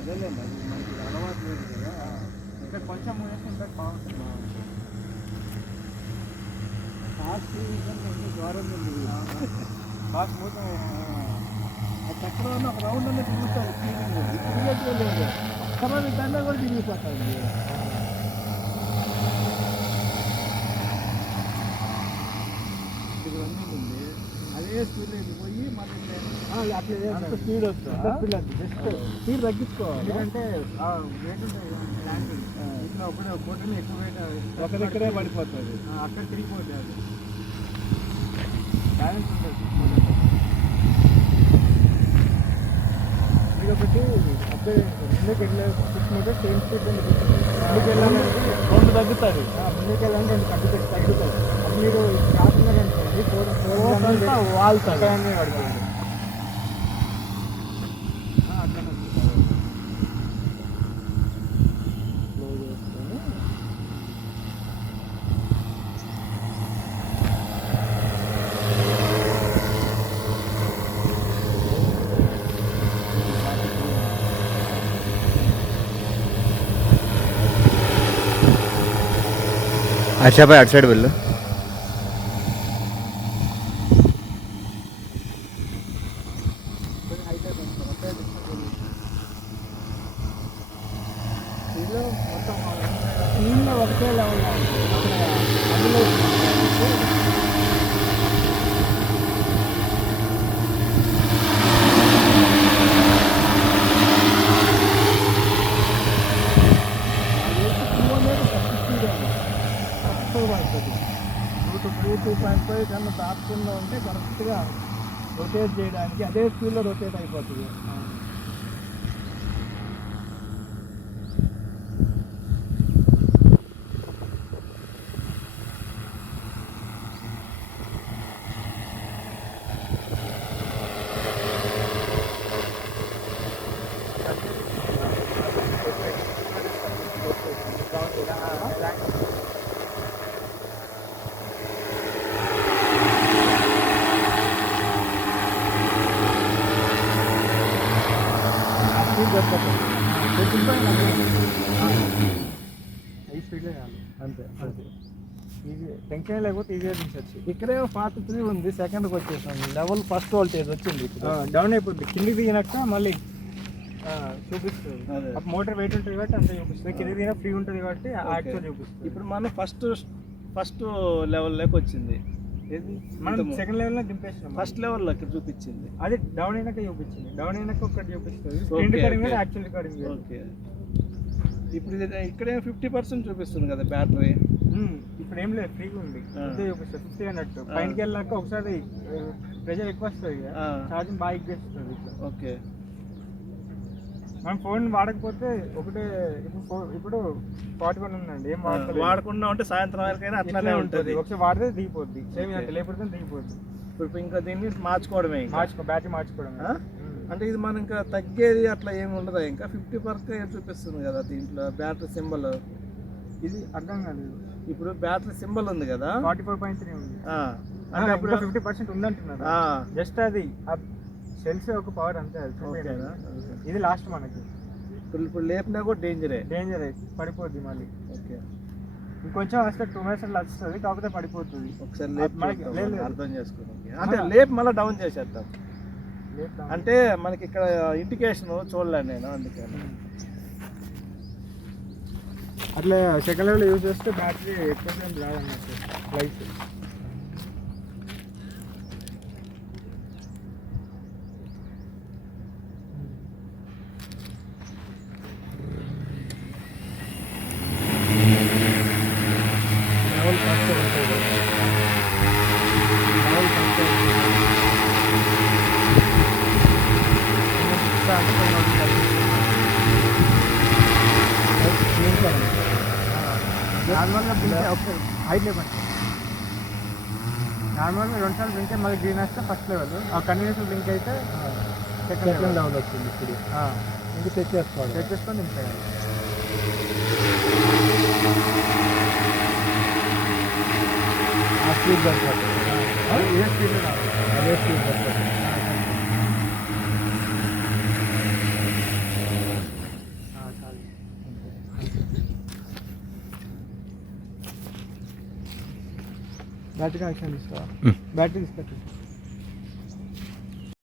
అదేలేండి, అది మనకి అలవాటు లేదు కదా. ఇంకా కొంచెం వేసి ఇంకా బాగుంటుంది. ఫాస్ట్ ద్వారం ఉంది, ఫాస్ట్ మూతం చక్రం ఒక రౌండ్ అన్నీ తిరుగుతాయి. తిరిగేట్టుగా లేదు, తర్వాత దండ కూడా తిరిగిపోతుంది. ఉంది అదే స్పీడ్ పోయి మళ్ళీ అట్లా అంత స్పీడ్ వస్తుంది. జస్ట్ స్పీడ్ తగ్గించుకోవాలి, ఎందుకంటే వెయిట్ ఉంటుంది ల్యాండింగ్ ఇట్లా ఒకటే బోటుని ఎక్కువ వెయిట్ ఒక దగ్గరే పడిపోతుంది, అక్కడ తిరిగిపోతుంది. అది బ్యాలెన్స్ ఉంటుంది. ఇది ఒకటి అబ్బాయి ముందుకు వెళ్ళే 6 మీటర్స్ సేమ్ స్పీడ్ ముందుకు వెళ్ళాలంటే 2 తగ్గుతుంది, ముందుకు వెళ్ళాలంటే 2 తగ్గుతుంది. అది మీరు కాకున్నారంటే వాళ్ళు తగ్గనే పడుతుంది. అట్లా స్లో చేసుకొని హర్షాబాయ్ అటు సైడ్ వెళ్ళు. ఇందులో మొత్తం నీళ్ళు ఒకటే లెవెల్ అందులో పడుతుంది. 2.5 కన్నా దాటకుండా ఉంటే కరెక్ట్గా రొటేట్ చేయడానికి అదే స్పీడ్లో రొటేట్ అయిపోతుంది. ఈ స్పీడ్లో కాదు, అంతే అంతే. ఈజీ టెన్షన్ లేకపోతే ఈజీగా తీసొచ్చు. ఇక్కడే 43 ఉంది, సెకండ్కి వచ్చేసాం. లెవెల్ ఫస్ట్ వోల్టేజ్ వచ్చింది, డౌన్ అయిపోతుంది. కిందికి దిగినాక మళ్ళీ చూపిస్తుంది. మోటార్ వెయిట్ ఉంటుంది కాబట్టి అంతే చూపిస్తుంది. కిందికి దిగినా ఫ్రీ ఉంటుంది కాబట్టి యాక్చువల్ చూపిస్తుంది. ఇప్పుడు మనం ఫస్ట్ లెవెల్లోకి వచ్చింది. మనం సెకండ్ లెవెల్లో దింపేసినాం, ఫస్ట్ లెవెల్లోకి చూపించింది. అది డౌన్ అయినాక చూపించింది, డౌన్ అయినాక ఒకటి చూపిస్తుంది. Screen recording actual recording. Okay, ఇప్పుడు ఇక్కడే 50% చూపిస్తుంది కదా బ్యాటరీ. ఇప్పుడు ఏం లేదు, ఫ్రీగా ఉంది, అంతే చూపిస్తుంది. 50 అన్నట్టు. పైనకి వెళ్ళాక ఒకసారి ప్రెజర్ ఎక్కువ వస్తుంది, ఛార్జింగ్ బాగా ఎక్కిస్తుంది. ఓకే, మనం ఫోన్ వాడకపోతే ఒకటే. ఇప్పుడు 41 ఉందండి, ఏం వాడకుండా ఉంటే సాయంత్రం వరకైనా అట్లానే ఉంటుంది. ఒకసారి వాడితే దిగిపోద్ది, సేమ్ లేకపోతే దిగిపోద్ది. ఇప్పుడు ఇంకా దీన్ని మార్చుకోవడమే, బ్యాటరీ మార్చుకోవడమే. అంటే ఇది మనం ఇంకా తగ్గేది అట్లా ఏమి ఉండదు. ఇంకా 50% చూపిస్తుంది కదా దీంట్లో బ్యాటరీ సింబల్. ఇది అర్థం కాలేదు. ఇప్పుడు బ్యాటరీ సింబల్ ఉంది కదా, 44.3 ఉంది. అంటే ఇప్పుడు 50% ఉందంటున్నారు. జస్ట్ అది సెల్స్ ఒక పవర్ అంతే. ఇది లాస్ట్ మనకి. ఇప్పుడు లేపినా కూడా డేంజరే పడిపోద్ది మళ్ళీ. ఓకే, ఇంకొంచెం వస్తే 2 minutes అట్లా వస్తుంది, కాకపోతే పడిపోతుంది. ఒకసారి అర్థం చేసుకోండి. అంటే లేపు మళ్ళీ డౌన్ చేసేద్దాం. అంటే మనకి ఇక్కడ ఇండికేషన్ చూడలేను నేను, అందుకని అట్లా సెకండ్ లెవెల్ యూజ్ చేస్తే బ్యాటరీ ఎక్కువ టైం రాదన్నట్టు లైఫ్. లెవెల్ ఫస్ట్ ఉంటుంది. నార్మల్గా బ్లింక్ ఒకసారి హైట్ లేకుండా నార్మల్గా 2 సార్లు బ్లింక్ మళ్ళీ గ్రీన్ వస్తే ఫస్ట్ లెవెల్ కంటిన్యూస్ బ్లింక్ అయితే సెకండ్ లెవెల్ వచ్చింది ఇప్పుడు ఇంకా చెక్ చేసుకొని దింపేయాలి ఆ స్పీడ్ సరిపోతుంది ఏ స్పీడ్ రావాలి అదే స్పీడ్ సరిపోతుంది బ్యాటరీ కనెక్షన్ తీసుకోవాలి బ్యాటరీ తీసుకొచ్చి